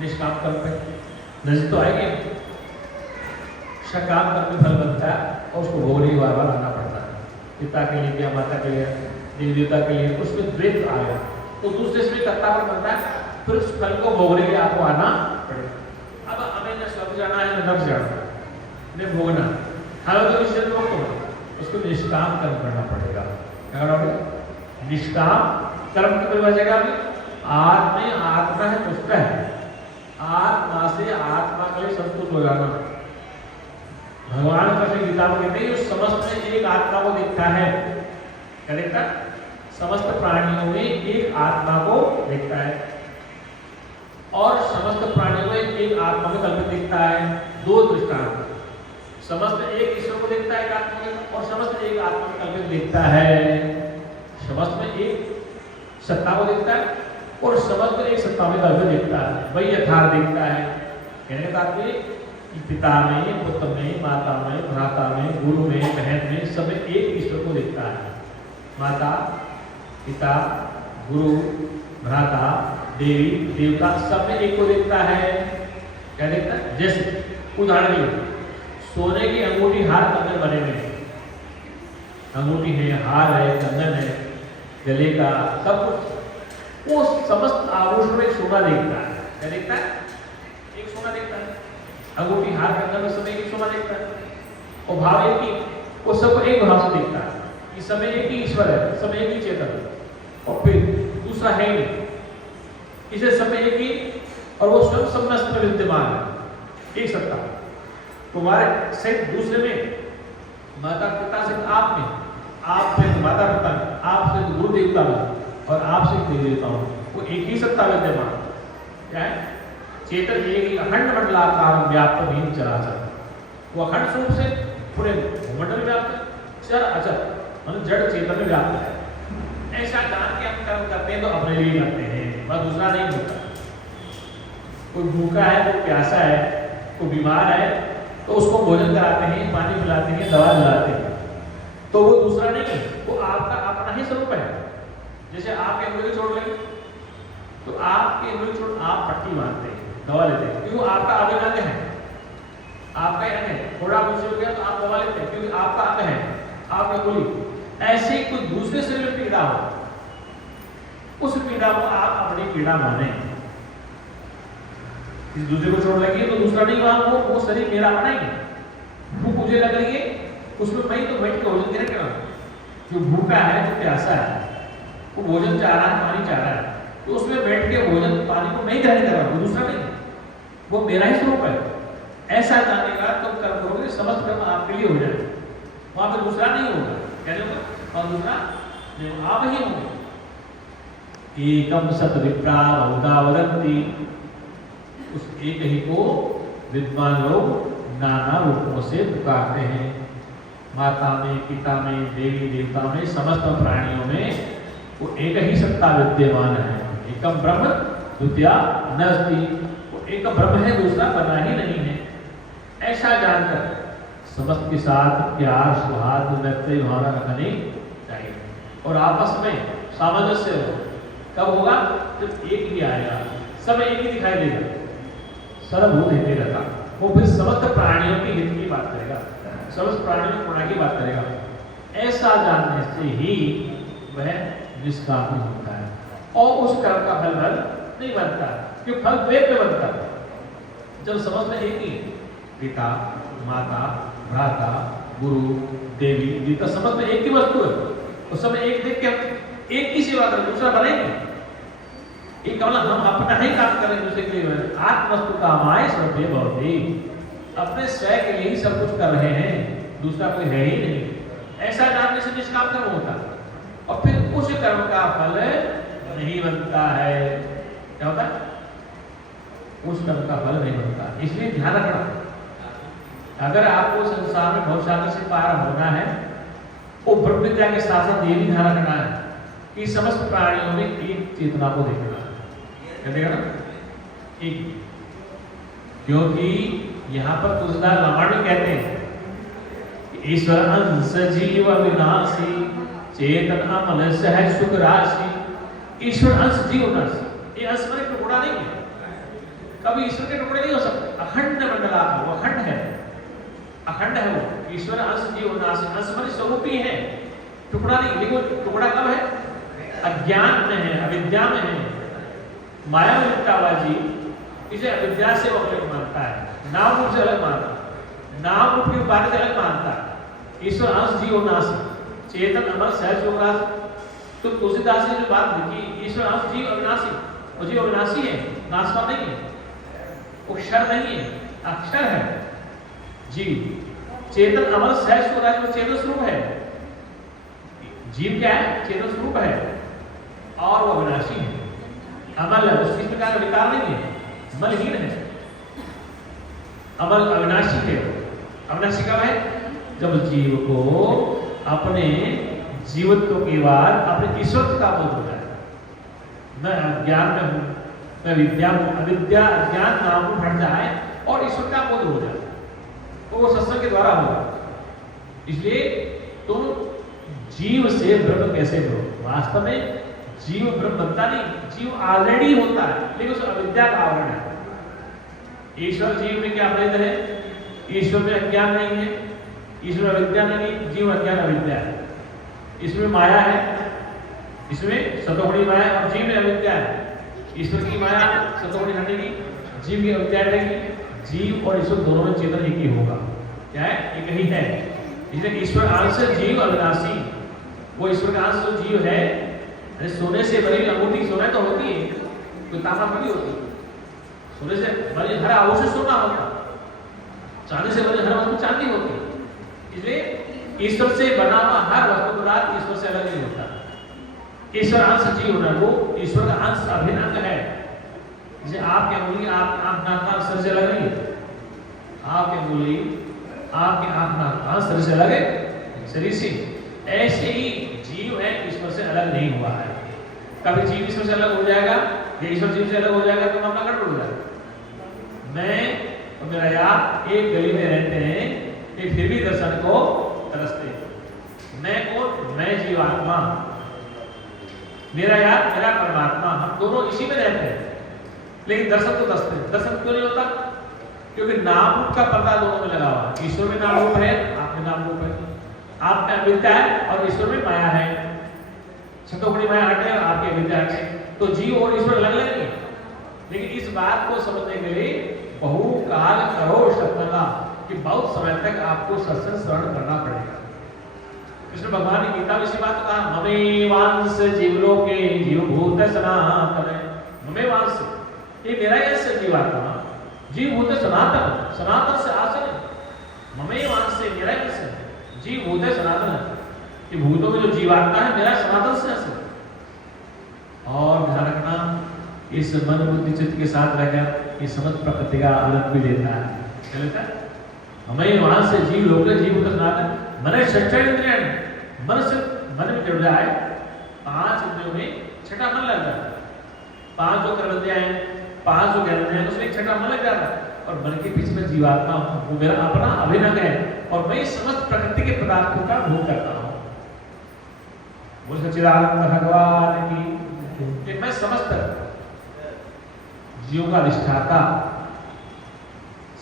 निष्काम कर्म पे, नजर तो आएंगे। सकाम कर्म में फल बनता है और उसको भोगने की बार बार आना पड़ता है, पिता के लिए या माता के लिए, देवी देवता के लिए, उसमें द्वैत आएगा तो दूसरे से कर्तापन बनता है, फिर उस फल को भोगने के लिए आपको आना पड़ेगा। अब हमें न स्वर्ग जाना है न नर्क जाना है, न भोगना, हालांकि तो निश्चित मुक्त होना, उसको निष्काम कर्म करना पड़ेगा। क्या करना पड़ेगा? निष्काम कर्म की परिभाषा क्या? आत्मा है तुष्ट है, आत्मा से आत्मा के लिए संतुष्ट हो जाना। भगवान कृष्ण गीता में कहते हैं उस समस्त में एक आत्मा को देखता है। क्या देखता है? समस्त प्राणियों में एक आत्मा को देखता है, और समस्त प्राणियों में एक आत्मा को कल्पित दिखता है। दो दृष्टांत, समस्त एक ईश्वर को देखता है एक आत्मा में, और समस्त एक आत्मा को कल्पित दिखता है। समस्त में एक सत्ता को देखता है और समस्त एक सत्ता में कल्पित दिखता है, वही यथार्थ दिखता है। कहने का तात्पर्य पिता में, पुत्र में, माता में, भ्राता में, गुरु में, बहन में, सब में एक ईश्वर को देखता है। माता, पिता, गुरु, भ्राता, देवी, देवता, सब में एक को देखता है। क्या देखता है? जैसे उदाहरण के लिए सोने की अंगूठी, हार, कंगन बने हुए हैं, अंगूठी है, हार है, कंगन है, गले का सब कुछ, वो समस्त आभूषण में सोना देखता है। क्या देखता है? एक सोना देखता है। अंगूठी, हार, कंगन में सब एक सोना देखता है, और भाव एक ही, वो सबको एक भाव से देखता है। इस समय एक ही ईश्वर है, समय एक ही चेतन है, और फिर दूसरा है नहीं, इसे समय एक ही, और वो स्वयं समस्त में विद्यमान है, एक सत्ता। तुम्हारे सहित दूसरे में, माता पिता से आप में, आप से माता पिता में, आप से गुरु देवता में, और आप से देवी देवता में, वो एक ही सत्ता विद्यमान। क्या है? चेतन एक ही अखंड मंडलाकार व्याप्त भीम चराचर, वो अखंड स्वरूप से पूरे मंडल व्याप्त है, चर अचर मतलब जड़ चेतन में व्याप्त है। ऐसा जान के हम कर्म करते हैं तो अपने लिए करते हैं, बस दूसरा नहीं होता। कोई भूखा है, कोई प्यासा है, कोई बीमार है, तो उसको भोजन कराते हैं, पानी पिलाते हैं, दवा दिलाते हैं, तो वो दूसरा नहीं, वो आपका अपना ही स्वरूप है। जैसे आपके अंगुली छोड़ लेंगे तो आपके अंगुली छोड़ आप पट्टी बांधते हैं, दवा लेते हैं, क्योंकि वो आपका अभिन्न अंग है, आपका अंग है। थोड़ा मुझसे हो गया तो आप दवा लेते हैं, क्योंकि आपका अंग है, आपकी अंगुली। ऐसे कोई दूसरे शरीर में पीड़ा हो, उस पीड़ा को आप अपनी पीड़ा माने। इस दूसरे को छोड़ लगी तो दूसरा नहीं मानो, वो शरीर मेरा अपना ही है। भूख मुझे लग रही है, उसमें मैं तो बैठ के भोजन करने का, जो भूखा है, जो प्यासा है, वो भोजन चाह रहा है, पानी चाह रहा है, तो उसमें बैठ के भोजन पानी को मैं ग्रहण कर रहा हूँ, दूसरा नहीं, वो मेरा ही स्वरूप है। ऐसा जानेगा तो कर्म करोगे, समस्त कर्म आपके लिए हो जाए, वहां पे दूसरा नहीं होगा। क्या होगा? और दूसरा नहीं, आप ही होंगे। एकम सत विप्रा बहुधा वदन्ति, उस एक ही को विद्वान लोग नाना रूपों से पुकारते हैं। माता में, पिता में, देवी देवता में, समस्त प्राणियों में वो एक ही सत्ता विद्यमान है। एकम ब्रह्म द्वितीया नास्ति, वो एक ब्रह्म है, दूसरा बना ही नहीं है। ऐसा जानकर समस्त के साथ प्यार, सौहार्द, मैत्री भावना रखनी चाहिए, और आपस में सामंजस्य हो। कब होगा? जब एक ही आएगा, सब एक ही दिखाई देगा, सर्वभूत हिते रहता, वो फिर समस्त प्राणियों के हित की बात करेगा, समस्त प्राणियों की गुण की बात करेगा। ऐसा जानने से ही वह निष्कामी होता है, और उस कर्म का फल नहीं बनता, क्योंकि फल द्वैत में बनता है। जब समझ में एक ही पिता, माता, भ्राता, गुरु, देवी, देवता समझ में एक ही वस्तु है। उस समय एक देख के एक की सेवा करें, दूसरा बनेंगे। एक केवल हम अपना ही काम करें, दूसरे के लिए आत्म वस्तु कामाय सर्वे भवति, अपने स्वयं के लिए ही सब कुछ कर रहे हैं, दूसरा कोई है ही नहीं। ऐसा जानने से निष्काम कर्म होता है और फिर उस कर्म का फल नहीं बनता है। क्या होता है? उस कर्म का फल नहीं बनता। इसलिए ध्यान रखना, अगर आपको संसार में भवसागर से पार होना है, वो ब्रह्म विद्या के साथ साथ ये भी ध्यान रखना है कि समस्त प्राणियों में एक चेतना को देखना है। क्या देखना? एक, क्योंकि यहाँ पर तुलसीदास रामायण में कहते हैं ईश्वर अंश जीव विनाशी चेतन अमल सहज सुख राशि। ईश्वर अंश जीव नाशी, ये अंश में टुकड़ा नहीं है, कभी ईश्वर के टुकड़े नहीं हो सकते। अखंड मंडलाकार, वो अखंड है, अखंड है वो। ईश्वर अंश जीव नाशी, अंश में स्वरूपी है, टुकड़ा नहीं। लेकिन टुकड़ा कब है? अज्ञान में है, अविद्या में है, माया में लिपटा हुआ जीव इसे अविद्या से वो अलग मानता है, नाम रूप से अलग मानता है, नाम रूप की उपाधि से अलग मानता है। ईश्वर अंश जीव नाशी चेतन अमर सहज सुख राशि। तो तुलसीदास ने जो बात लिखी, ईश्वर अंश जीव अविनाशी, वो जीव अविनाशी है, नाशवान नहीं है, वो क्षर नहीं है, अक्षर है जीव। चेतन अमर सहज सुख राशि, वो चेतन स्वरूप है। जीव क्या है? चेतन स्वरूप है और वो अविनाशी है, अमल है, उसकी प्रकार का विकार नहीं है, मलहीन है, अमल अविनाशी है। अविनाशी कब है? जब जीव को अपने जीवत्व के बाद अपने ईश्वर का बोध होता है। मैं अज्ञान में हूँ, मैं विद्या हूँ, अविद्या अज्ञान नाम को हट जाए और ईश्वर का बोध हो जाए, तो वो सत्संग के द्वारा होगा। इसलिए तुम जीव से ब्रह्म कैसे हो? वास्तव में जीव ब्रह्म बनता नहीं, जीव ऑलरेडी होता है, लेकिन उस अविद्या का आवरण है। ईश्वर जीव में क्या भेद है? ईश्वर में अज्ञान नहीं है, ईश्वर अविद्या नहीं, जीव अज्ञान अविद्या है। इसमें माया है, इसमें सतोगुणी माया और जीव में अविद्या है। ईश्वर की माया सतोगुणी हटेगी, जीव की अविद्या हटेगी, जीव और ईश्वर दोनों में चेतन एक ही होगा। क्या है? एक ही है। इसलिए ईश्वर अंश जीव अविनाशी, वो ईश्वर का अंश जो जीव है, सोने से बनी अंगूठी सोना तो होती है, कोई ताकत नहीं होती। सोने से बनी हर आभूषण सोना होता, चांदी से बनी हर वस्तु चांदी होती। इसलिए ईश्वर से बना हुआ हर वस्तु पदार्थ ईश्वर से अलग नहीं होता। ईश्वर अंश जीव होना, वो ईश्वर का अंश अभिन्न अंग है। जैसे आपकी अंगुली आंख नाक कान शरीर से अलग नहीं है, आपकी अंगुली आपके आंख नाक कान शरीर से अलग है, शरीर से। ऐसे ही जीव है, ईश्वर से अलग नहीं हुआ है। कभी जीव ईश्वर से अलग हो जाएगा या ईश्वर जीव से अलग हो जाएगा तो मामला गड़बड़ हो जाएगा। मैं और मेरा यार एक गली में रहते हैं, ये फिर भी दर्शन को तरसते। मैं कौन? मैं जीवात्मा, मेरा यार मेरा परमात्मा, हम दोनों इसी में रहते हैं, लेकिन दर्शन तो तरसते। दर्शन क्यों नहीं होता? क्योंकि नाम रूप का पर्दा दोनों में लगा हुआ। ईश्वर में नाम रूप है, आप में नाम रूप है, आप में अविद्या है और ईश्वर में माया है। सतोगुणी माया हटे और आपकी अविद्या हटे, तो जीव और ईश्वर अलग अलग नहीं। लेकिन इस बात को समझने के लिए बहुकाल करो सत्संगा, कि बहुत समय तक आपको सत्संग श्रवण करना पड़ेगा। कृष्ण भगवान ने गीता में इसी बात को कहा, ममेवांश जीवलोके जीवभूत सनातन। ममेवांश, ये मेरा ही अंश जीवात्मा, जीवभूत सनातन, सनातन से आसन। ममेवांश से मेरा ही अंश है, जीवभूत सनातन है, कि भूतों में जो जीवात्मा है मेरा सनातन से अंश है। और ध्यान रखना, इस मन बुद्धि चित्त के साथ रहकर ये समस्त प्रकृति का आनंद भी लेता है। क्या लेता है? हमें वहां से जीव लोग जीव सनातन मन छठा इंद्रिय, मन से मन में जुड़ जाए, 5 इंद्रियों में छठा मन लग जाता है। 5 जो कर्मेंद्रियां हैं, 5 जो ज्ञानेंद्रियां हैं, उसमें छठा मन लग जाता है। और मन के पीछे में जीवात्मा, वो मेरा अपना अभिनव है और मैं समस्त प्रकृति के पदार्थों का भोग करता हूँ। बोल सच्चिदानंद भगवान की, कि मैं समस्त जीवों का अधिष्ठाता,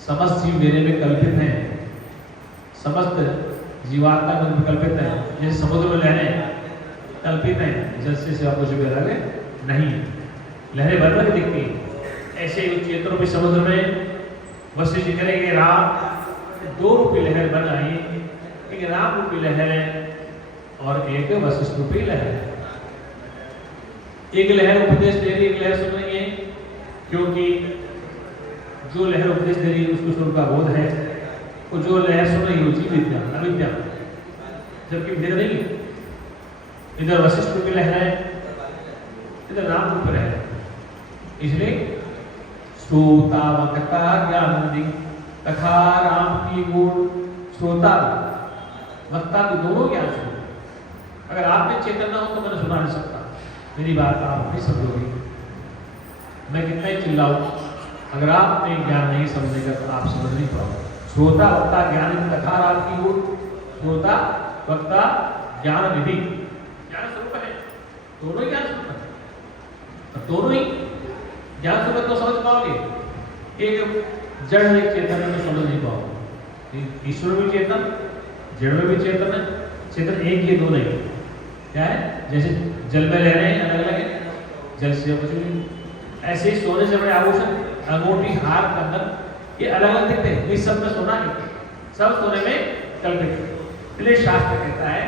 समस्त जीव मेरे में कल्पित हैं, समस्त जीवात्मा में कल्पित है। जैसे समुद्र में लहरें कल्पित हैं, जल से सिवा कुछ भी अलग नहीं, लहरें भर भर दिखती हैं। ऐसे ही चेतनों में समुद्र में वशिष्ठ जी करेंगे, राम 2 रूपी लहर बन आई, एक राम रूपी लहर है और एक वशिष्ठ रूपी लहर है। एक लहर उपदेश दे रही है, एक लहर सुन रही है, क्योंकि जो लहर उपदेश दे रही है उसको स्वरूप का बोध है, और जो लहर सुन रही है वो जीव विद्या अविद्या, जबकि भेद नहीं है। इधर वशिष्ठ रूपी लहर है, इधर राम रूप लहर है। इसलिए श्रोता वक्ता ज्ञान नदी तथा राम की गुण श्रोता वक्ता भी दोनों ज्ञान स्वरूप। अगर आप में चेतन न हो तो मैंने सुना नहीं सकता, मेरी बात आप नहीं समझोगे, मैं कितना ही चिल्लाऊं, अगर आप में ज्ञान नहीं समझेगा तो आप समझ नहीं पाओगे। श्रोता वक्ता ज्ञान तथा राम की गुण श्रोता वक्ता ज्ञान निधि ज्ञान स्वरूप है, दोनों ही ज्ञान स्वरूप है। दोनों ही ज्ञान स्वरूप तो समझ पाओगे, एक जड़ एक चेतन में समझ नहीं पाओगे। ईश्वर में चेतन, जड़ में भी चेतन है, चेतन एक ये दो नहीं। क्या है? जैसे जल में लहरें अलग अलग है, जल से कुछ नहीं। ऐसे ही सोने से बड़े आभूषण अंगूठी हार कंगन ये अलग अलग दिखते हैं, इस सब में सोना नहीं, सब सोने में कल्पित है। इसलिए शास्त्र कहता है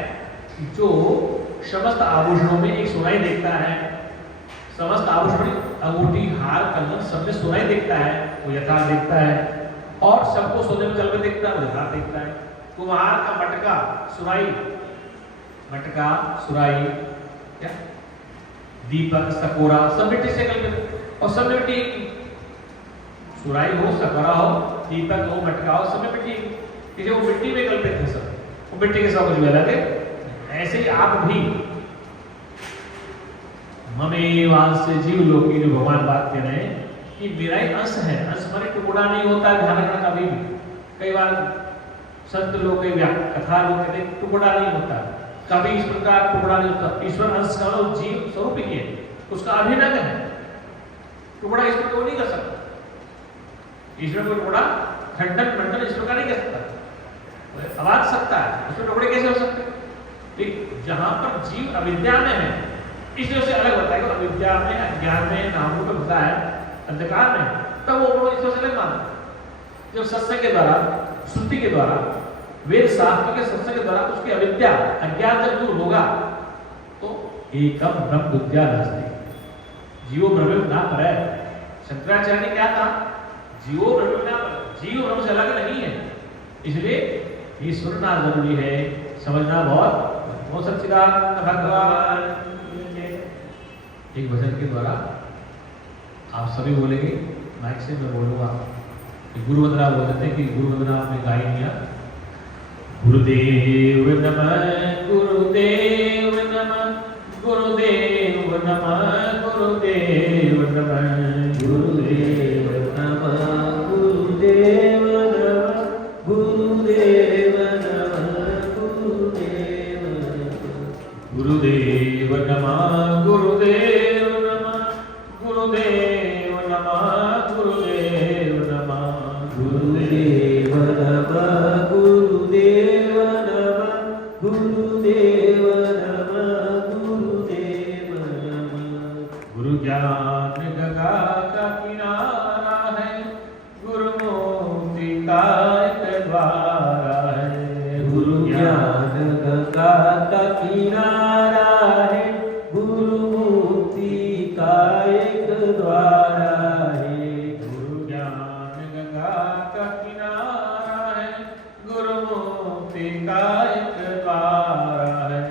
कि जो समस्त आभूषणों में एक सोना ही देखता है, समस्त आभूषण अंगूठी हार कंगन सब में सोना ही देखता है, वो यथार्थ देखता है, और सबको सोने में कल्पित देखता है, वो यथार्थ देखता है। कुम्हार का मटका सुराई, मटका सुराई क्या दीपक सकोरा सब मिट्टी से कल्पित, और सब मिट्टी सुराई हो सकोरा हो दीपक हो मटका हो सब मिट्टी, इसलिए वो मिट्टी में कल्पित है सब, वो मिट्टी के सब कुछ भी अलग है। ऐसे ही आप भी ममेवांश जीव लोकी जो भगवान बात कह रहे हैं कि मेरा ही अंश है, अंश माने टुकड़ा नहीं होता है, ध्यान रखना कभी भी। कई बार संत लोग कथा लोग कहते हैं टुकड़ा नहीं होता, कभी इस प्रकार टुकड़ा नहीं होता। ईश्वर अंश का जीव स्वरूप ही है, उसका अभिनय है, टुकड़ा ईश्वर को नहीं कर सकता। ईश्वर को टुकड़ा खंडन मंडन ईश्वर का नहीं कर सकता, आवाज सकता है, उसमें टुकड़े कैसे हो सकते? जहां पर जीव अविद्या में है इसलिए उसे अलग होता है कि अविद्या में अज्ञान में नामों में होता है अंधकार में, तब वो ईश्वर से अलग मानता है। जब सत्संग के द्वारा श्रुति के द्वारा वेद शास्त्र के सत्संग के द्वारा उसकी अविद्या अज्ञान जब दूर होगा तो एकम ब्रह्म विद्या नास्ति जीवो ब्रह्म ना परे। शंकराचार्य ने क्या कहा? जीवो ब्रह्म ना परे, जीव ब्रह्म से अलग नहीं है। इसलिए ये सुनना जरूरी है, समझना बहुत सच्चिदानंद भगवान। एक भजन के द्वारा आप सभी बोलेंगे, माइक से मैं बोलूंगा। गुरु वंदना बोलते हैं कि गुरु वंदना आपने गाई दिया। गुरुदेव नमः गुरुदेव नमः गुरुदेव नमः गुरुदेव नमः गुरुदेव नमः गुरुदेव नमः गुरुदेव नमः गुरुदेव नमः गुरुदेव नमः गुरुदेव नमः गुरुदेव नमः गुरुदेव नमः गुरुदेव नमः गुरुदेव नमः गुरुदेव नमः। गुरु ज्ञान गंगा का किनारा है, गुरुमूर्ति का एक द्वारा है। गुरु ज्ञान गंगा का किनारा है, गुरुमूर्ति का एक द्वारा है। गुरु ज्ञान गंगा का किनारा है, गुरुमूर्ति का एक द्वारा है।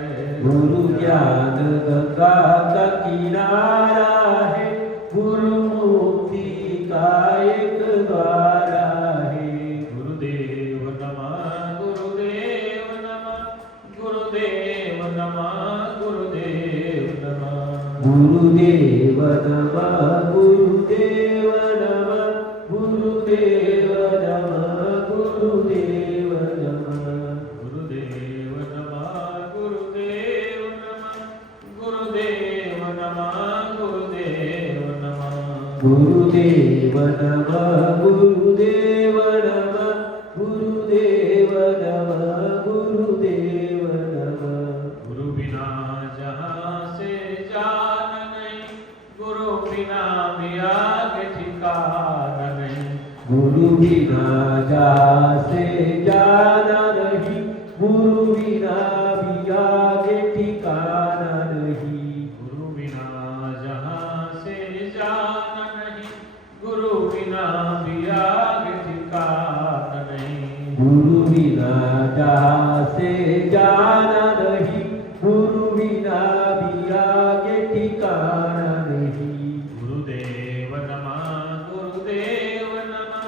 गुरु ज्ञान गंगा का किनारा है, गुरुमूर्ति का एक द्वारा है। गुरुदेव नमः गुरुदेव नमः गुरुदेव नमः गुरुदेव नमः गुरुदेव नमः गुरुदेव नमः गुरुदेव नमः गुरुदेव नमः गुरुदेव नमः गुरुदेव नमः गुरुदेव नमः गुरुदेव नमः गुरुदेव नमः गुरुदेव नमः गुरुदेव नमः गुरुदेव नमः। गुरु बिना जहाँ से जान नहीं, गुरु बिना भी आगे ठिकाना नहीं। गुरु बिना जहाँ से जाना नहीं, गुरु बिना भी आगे ठिकाना नहीं। गुरु बिना जहाँ से जाना नहीं, गुरु बिना भी आगे ठिकाना नहीं। गुरु बिना जहाँ से जाना नहीं, गुरु बिना भी आगे ठिकाना नहीं। गुरुदेव नमः, गुरुदेव नमः,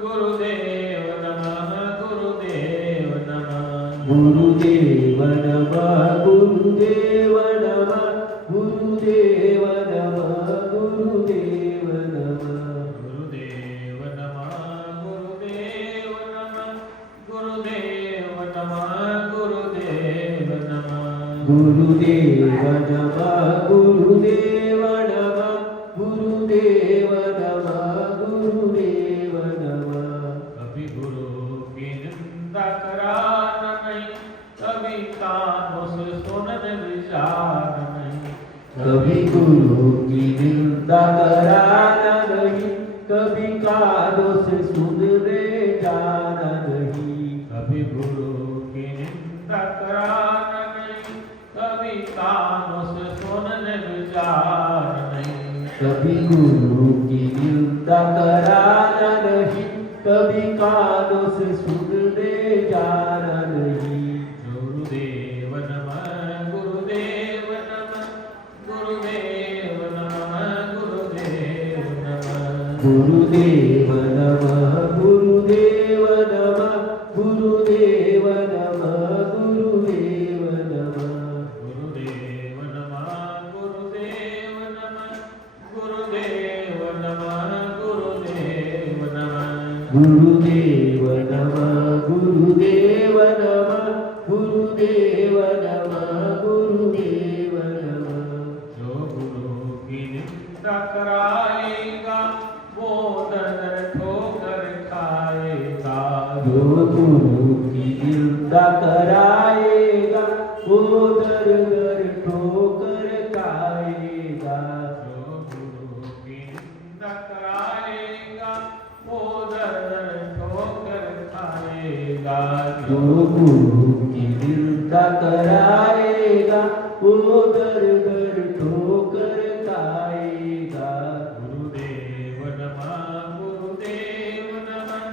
गुरुदेव नमः, गुरुदेव नमः। गुरुदेव नमः, गुरुदेव नमः, गुरुदेव नमः, गुरुदेव नमः। गुरुदेव नमः, गुरुदेव नमः, गुरुदेव नमः, गुरुदेव नमः। गुरुदेव नमः, गुरुदेव नमः, गुरुदेव नमः, गुरुदेव नमः। कभी गुरु की निंदा कराना नहीं, कभी कानों से सुनने विचार नहीं। कभी गुरु की निंदा कराना नहीं, कभी कानों से सुनने जाना नहीं। कभी गुरु की निंदा कराना नहीं, कभी कानों से सुनने विचार नहीं। कभी गुरु की निंदा कराना नहीं, कभी कानों से सुनने जाना नहीं। गुरुदेव नमः, गुरुदेव नमः, गुरुदेव नमः, गुरुदेव नमः। गुरुदेव नमः, गुरुदेव नमः, गुरुदेव नमः, गुरुदेव नमः। गुरुदेव नमः, गुरुदेव नमः, गुरुदेव नमः, गुरुदेव नमः। गुरुदेव नमः, गुरुदेव नमः, गुरुदेव नमः, गुरुदेव नमः। जो गुरु की निंदा कराएगा, वो दर ठोकर खाएगा। जो गुरु की निंदा कराएगा, वो दर दर ठोकर खाएगा। जो गुरु की निंदा कराएगा, वो दर ठोकर खाएगा। जो गुरु की निंदा कराएगा, वो दर दर ठोकर खाएगा। गुरुदेव नमः,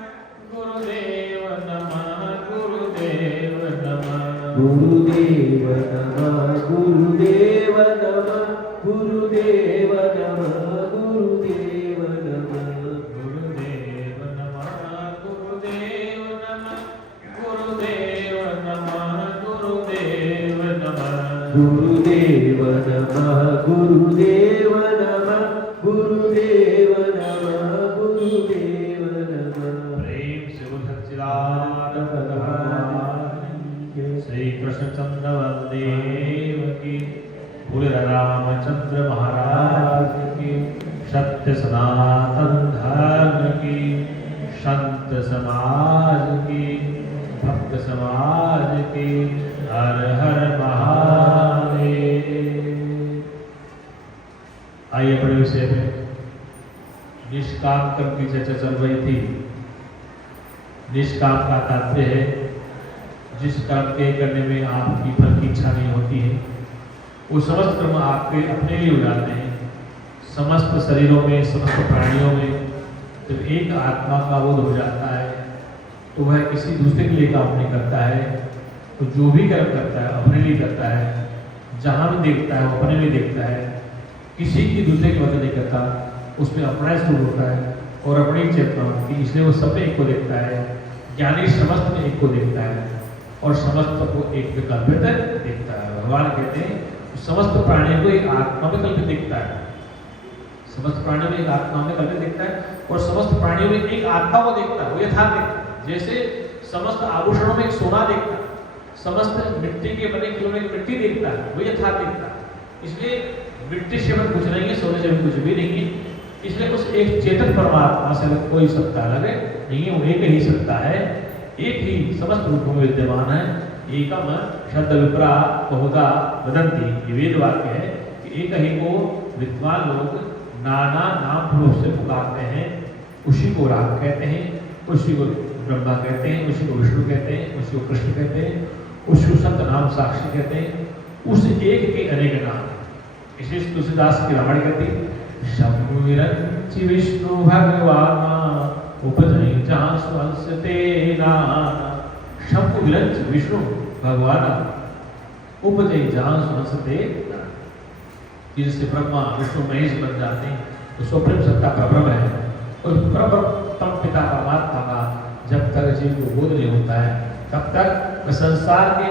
गुरुदेव नमः, गुरुदेव नमः, गुरुदेव नमः। गुरुदेव नमः, गुरुदेव नमः, गुरुदेव नमः, गुरुदेव नमः। गुरुदेव नमः, गुरुदेव नमः, गुरुदेव नमः, गुरुदेव नमः। गुरुदेव नमः, गुरुदेव नमः, गुरुदेव नमः, गुरुदेव नमः। प्रेम से बोल सच्चिदानंद भगवान श्री कृष्णचंद्र वसुदेव की, बोल रामचंद्र महाराज की, सत्य सनातन धर्म की, संत समाज की, भक्त समाज की। हर हर महादेव। आइए बड़े विषय पे निष्काम कर्म की चर्चा चल रही थी। निष्काम का तात्पर्य है जिस कर्म के करने में आपकी फल की इच्छा नहीं होती है, वो समस्त कर्म आपके अपने लिए हो जाते हैं। समस्त शरीरों में, समस्त प्राणियों में जब एक आत्मा का बोध हो जाता है तो वह किसी दूसरे के लिए काम नहीं करता है। तो जो भी कर्म करता है अपने लिए करता है, जहाँ भी देखता है वो अपने लिए देखता है, किसी की दूसरे की मदद नहीं करता, उसमें अपना स्वरूप होता है और अपनी चेतना होती है, इसलिए वो सब में एक को देखता है। ज्ञानी समस्त में एक को देखता है और समस्त को एक में कल्पित देखता है। भगवान कहते हैं समस्त प्राणियों को एक आत्मा में कल्पित देखता है, समस्त प्राणियों में एक आत्मा में कल्पित देखता है और समस्त प्राणियों में एक आत्मा को देखता है, वो यथार्थ देखता है। जैसे समस्त आभूषणों में एक सोना देखता है, समस्त मिट्टी के बने खिलौने की मिट्टी देखता है, वो यथार्थ देखता है। इसलिए मिट्टी से बन कुछ नहीं है, सोने से बन कुछ भी नहीं है। इसलिए उस एक चेतन परमात्मा से कोई सत्ता अलग नहीं है, वो एक ही सत्ता है, एक ही समस्त रूपों में विद्यमान है। एकम शब्द विप्रा बहुधा वदंती, ये वेद वाक्य है कि एक ही को विद्वान लोग नाना नाम से पुकारते हैं, उसी को राग कहते हैं, उसी को ब्रह्मा कहते हैं, उसी को विष्णु कहते हैं, उसी को कृष्ण कहते हैं, उसी को सत्य नाम साक्षी कहते हैं, उस एक के अनेक नाम। इसी तुलसीदास की रामायण कहती शंभु विरंचि विष्णु भगवान उपजय जहाँ स्वंस तेना। शंभु विरंचि विष्णु भगवान उपजय जहाँ स्वंस तेना। जिससे ब्रह्मा विष्णु महेश बन जाते हैं तो सुप्रीम सत्ता परब्रह्म है। और परम पिता परमात्मा का जब तक जीव को बोध नहीं होता है तब तक वह संसार के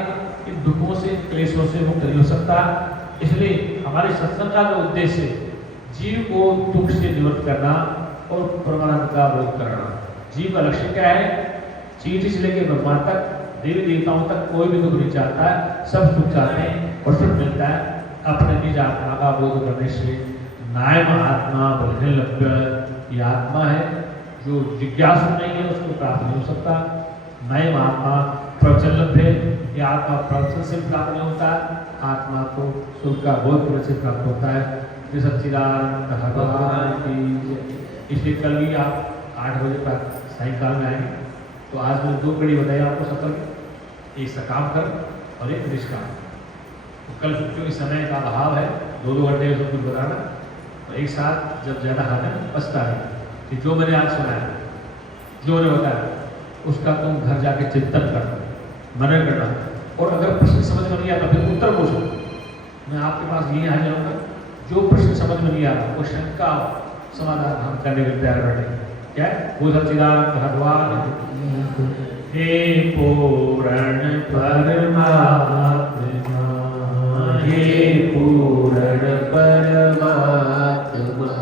इन दुखों से क्लेशों से मुक्त नहीं हो सकता। इसलिए हमारे सत्संग का जो उद्देश्य जीव को दुख से निवृत्त करना और परमानंद का बोध करना। जीव का लक्ष्य क्या है? चींटी से लेकर ब्रह्मा तक, देवी देवताओं तक कोई भी दुख नहीं चाहता है, सब सुख चाहते हैं और सुख मिलता है अपने निज आत्मा का बोध करने से। नायम आत्मा बलने लभ्य, ये आत्मा है जो जिज्ञासु नहीं है उसको प्राप्त नहीं हो सकता। नायम आत्मा प्रवचन लभ्य, ये आत्मा प्रवचन से प्राप्त नहीं होता। आत्मा को सुख का बोध करने से प्राप्त होता है। ये सच्चिदानंद भगवान की। इसलिए कल भी आप 8 बजे तक सायंकाल में आएंगे तो आज मैंने 2 कड़ी बताई आपको सफल, एक सकाम कर और एक निष्काम। तो कल क्योंकि समय का अभाव है, 2-2 घंटे सब कुछ बताना, तो एक साथ जब ज़्यादा खाते हैं बचता है कि जो मैंने आज सुनाया, जो मैंने बताया उसका तुम घर जाके चिंतन करना, मनन करना। और अगर प्रश्न समझ में नहीं आता फिर उत्तर पूछो। मैं आपके पास यही आ जाऊँगा, जो प्रश्न समझ में नहीं आ रहा वो शंका समाधान हम करने के तैयार बैठे। क्या वो सच्चिदानंद भगवान हे पूर्ण परमात्मा, हे पूर्ण परमात्मा,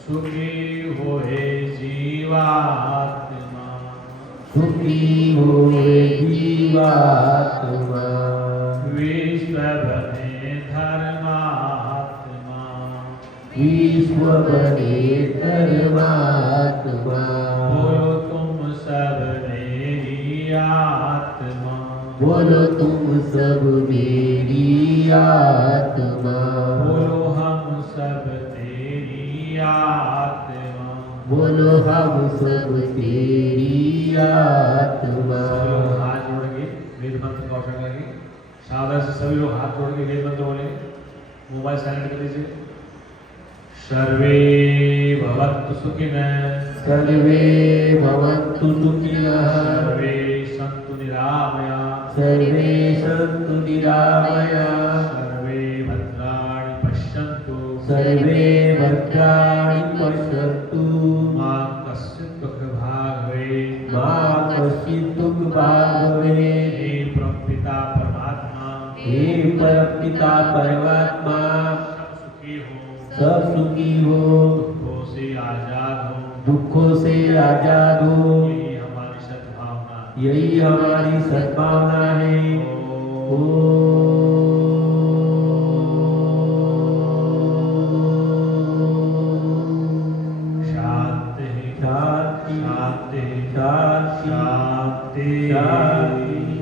सुखी होए जीवात्मा, सुखी होए जीवात्मा, विश्व बने धर्मात्मा, विश्व बने धर्मात्मा। बोलो तुम सब मेरी आत्मा, बोलो तुम सब मेरी आत्मा, बोलो हम सब तेरी आत्मा, बोलो हम सब तेरी आत्मा। सभी लोग हाथ जोड़ के वेद मंत्र का उच्चारण करेंगे। सावधान से सभी लोग हाथ जोड़ के वेद मंत्र बोलेंगे। मोबाइल साइलेंट कर दीजिए। सर्वे भवन्तु सुखिनः, सर्वे भवन्तु सुखिनः, सर्वे सन्तु निरामयाः, सर्वे सन्तु निरामयाः, सर्वे भद्राणि पश्यन्तु, सर्वे भद्राणि पश्यन्तु, मा कश्चित् दुःखभाग् भवेत्, मा कश्चित् दुःखभाग् भवेत्। हे परमपिता परमात्मा, हे परमपिता परमात्मा, सब सुखी हो, सब सुखी हो, दुखों से आजाद हो, दुखों से आजाद हो। यही हमारी सद्भावना, यही हमारी सद्भावना है। शांति शांति शांति शांति शांति शांति।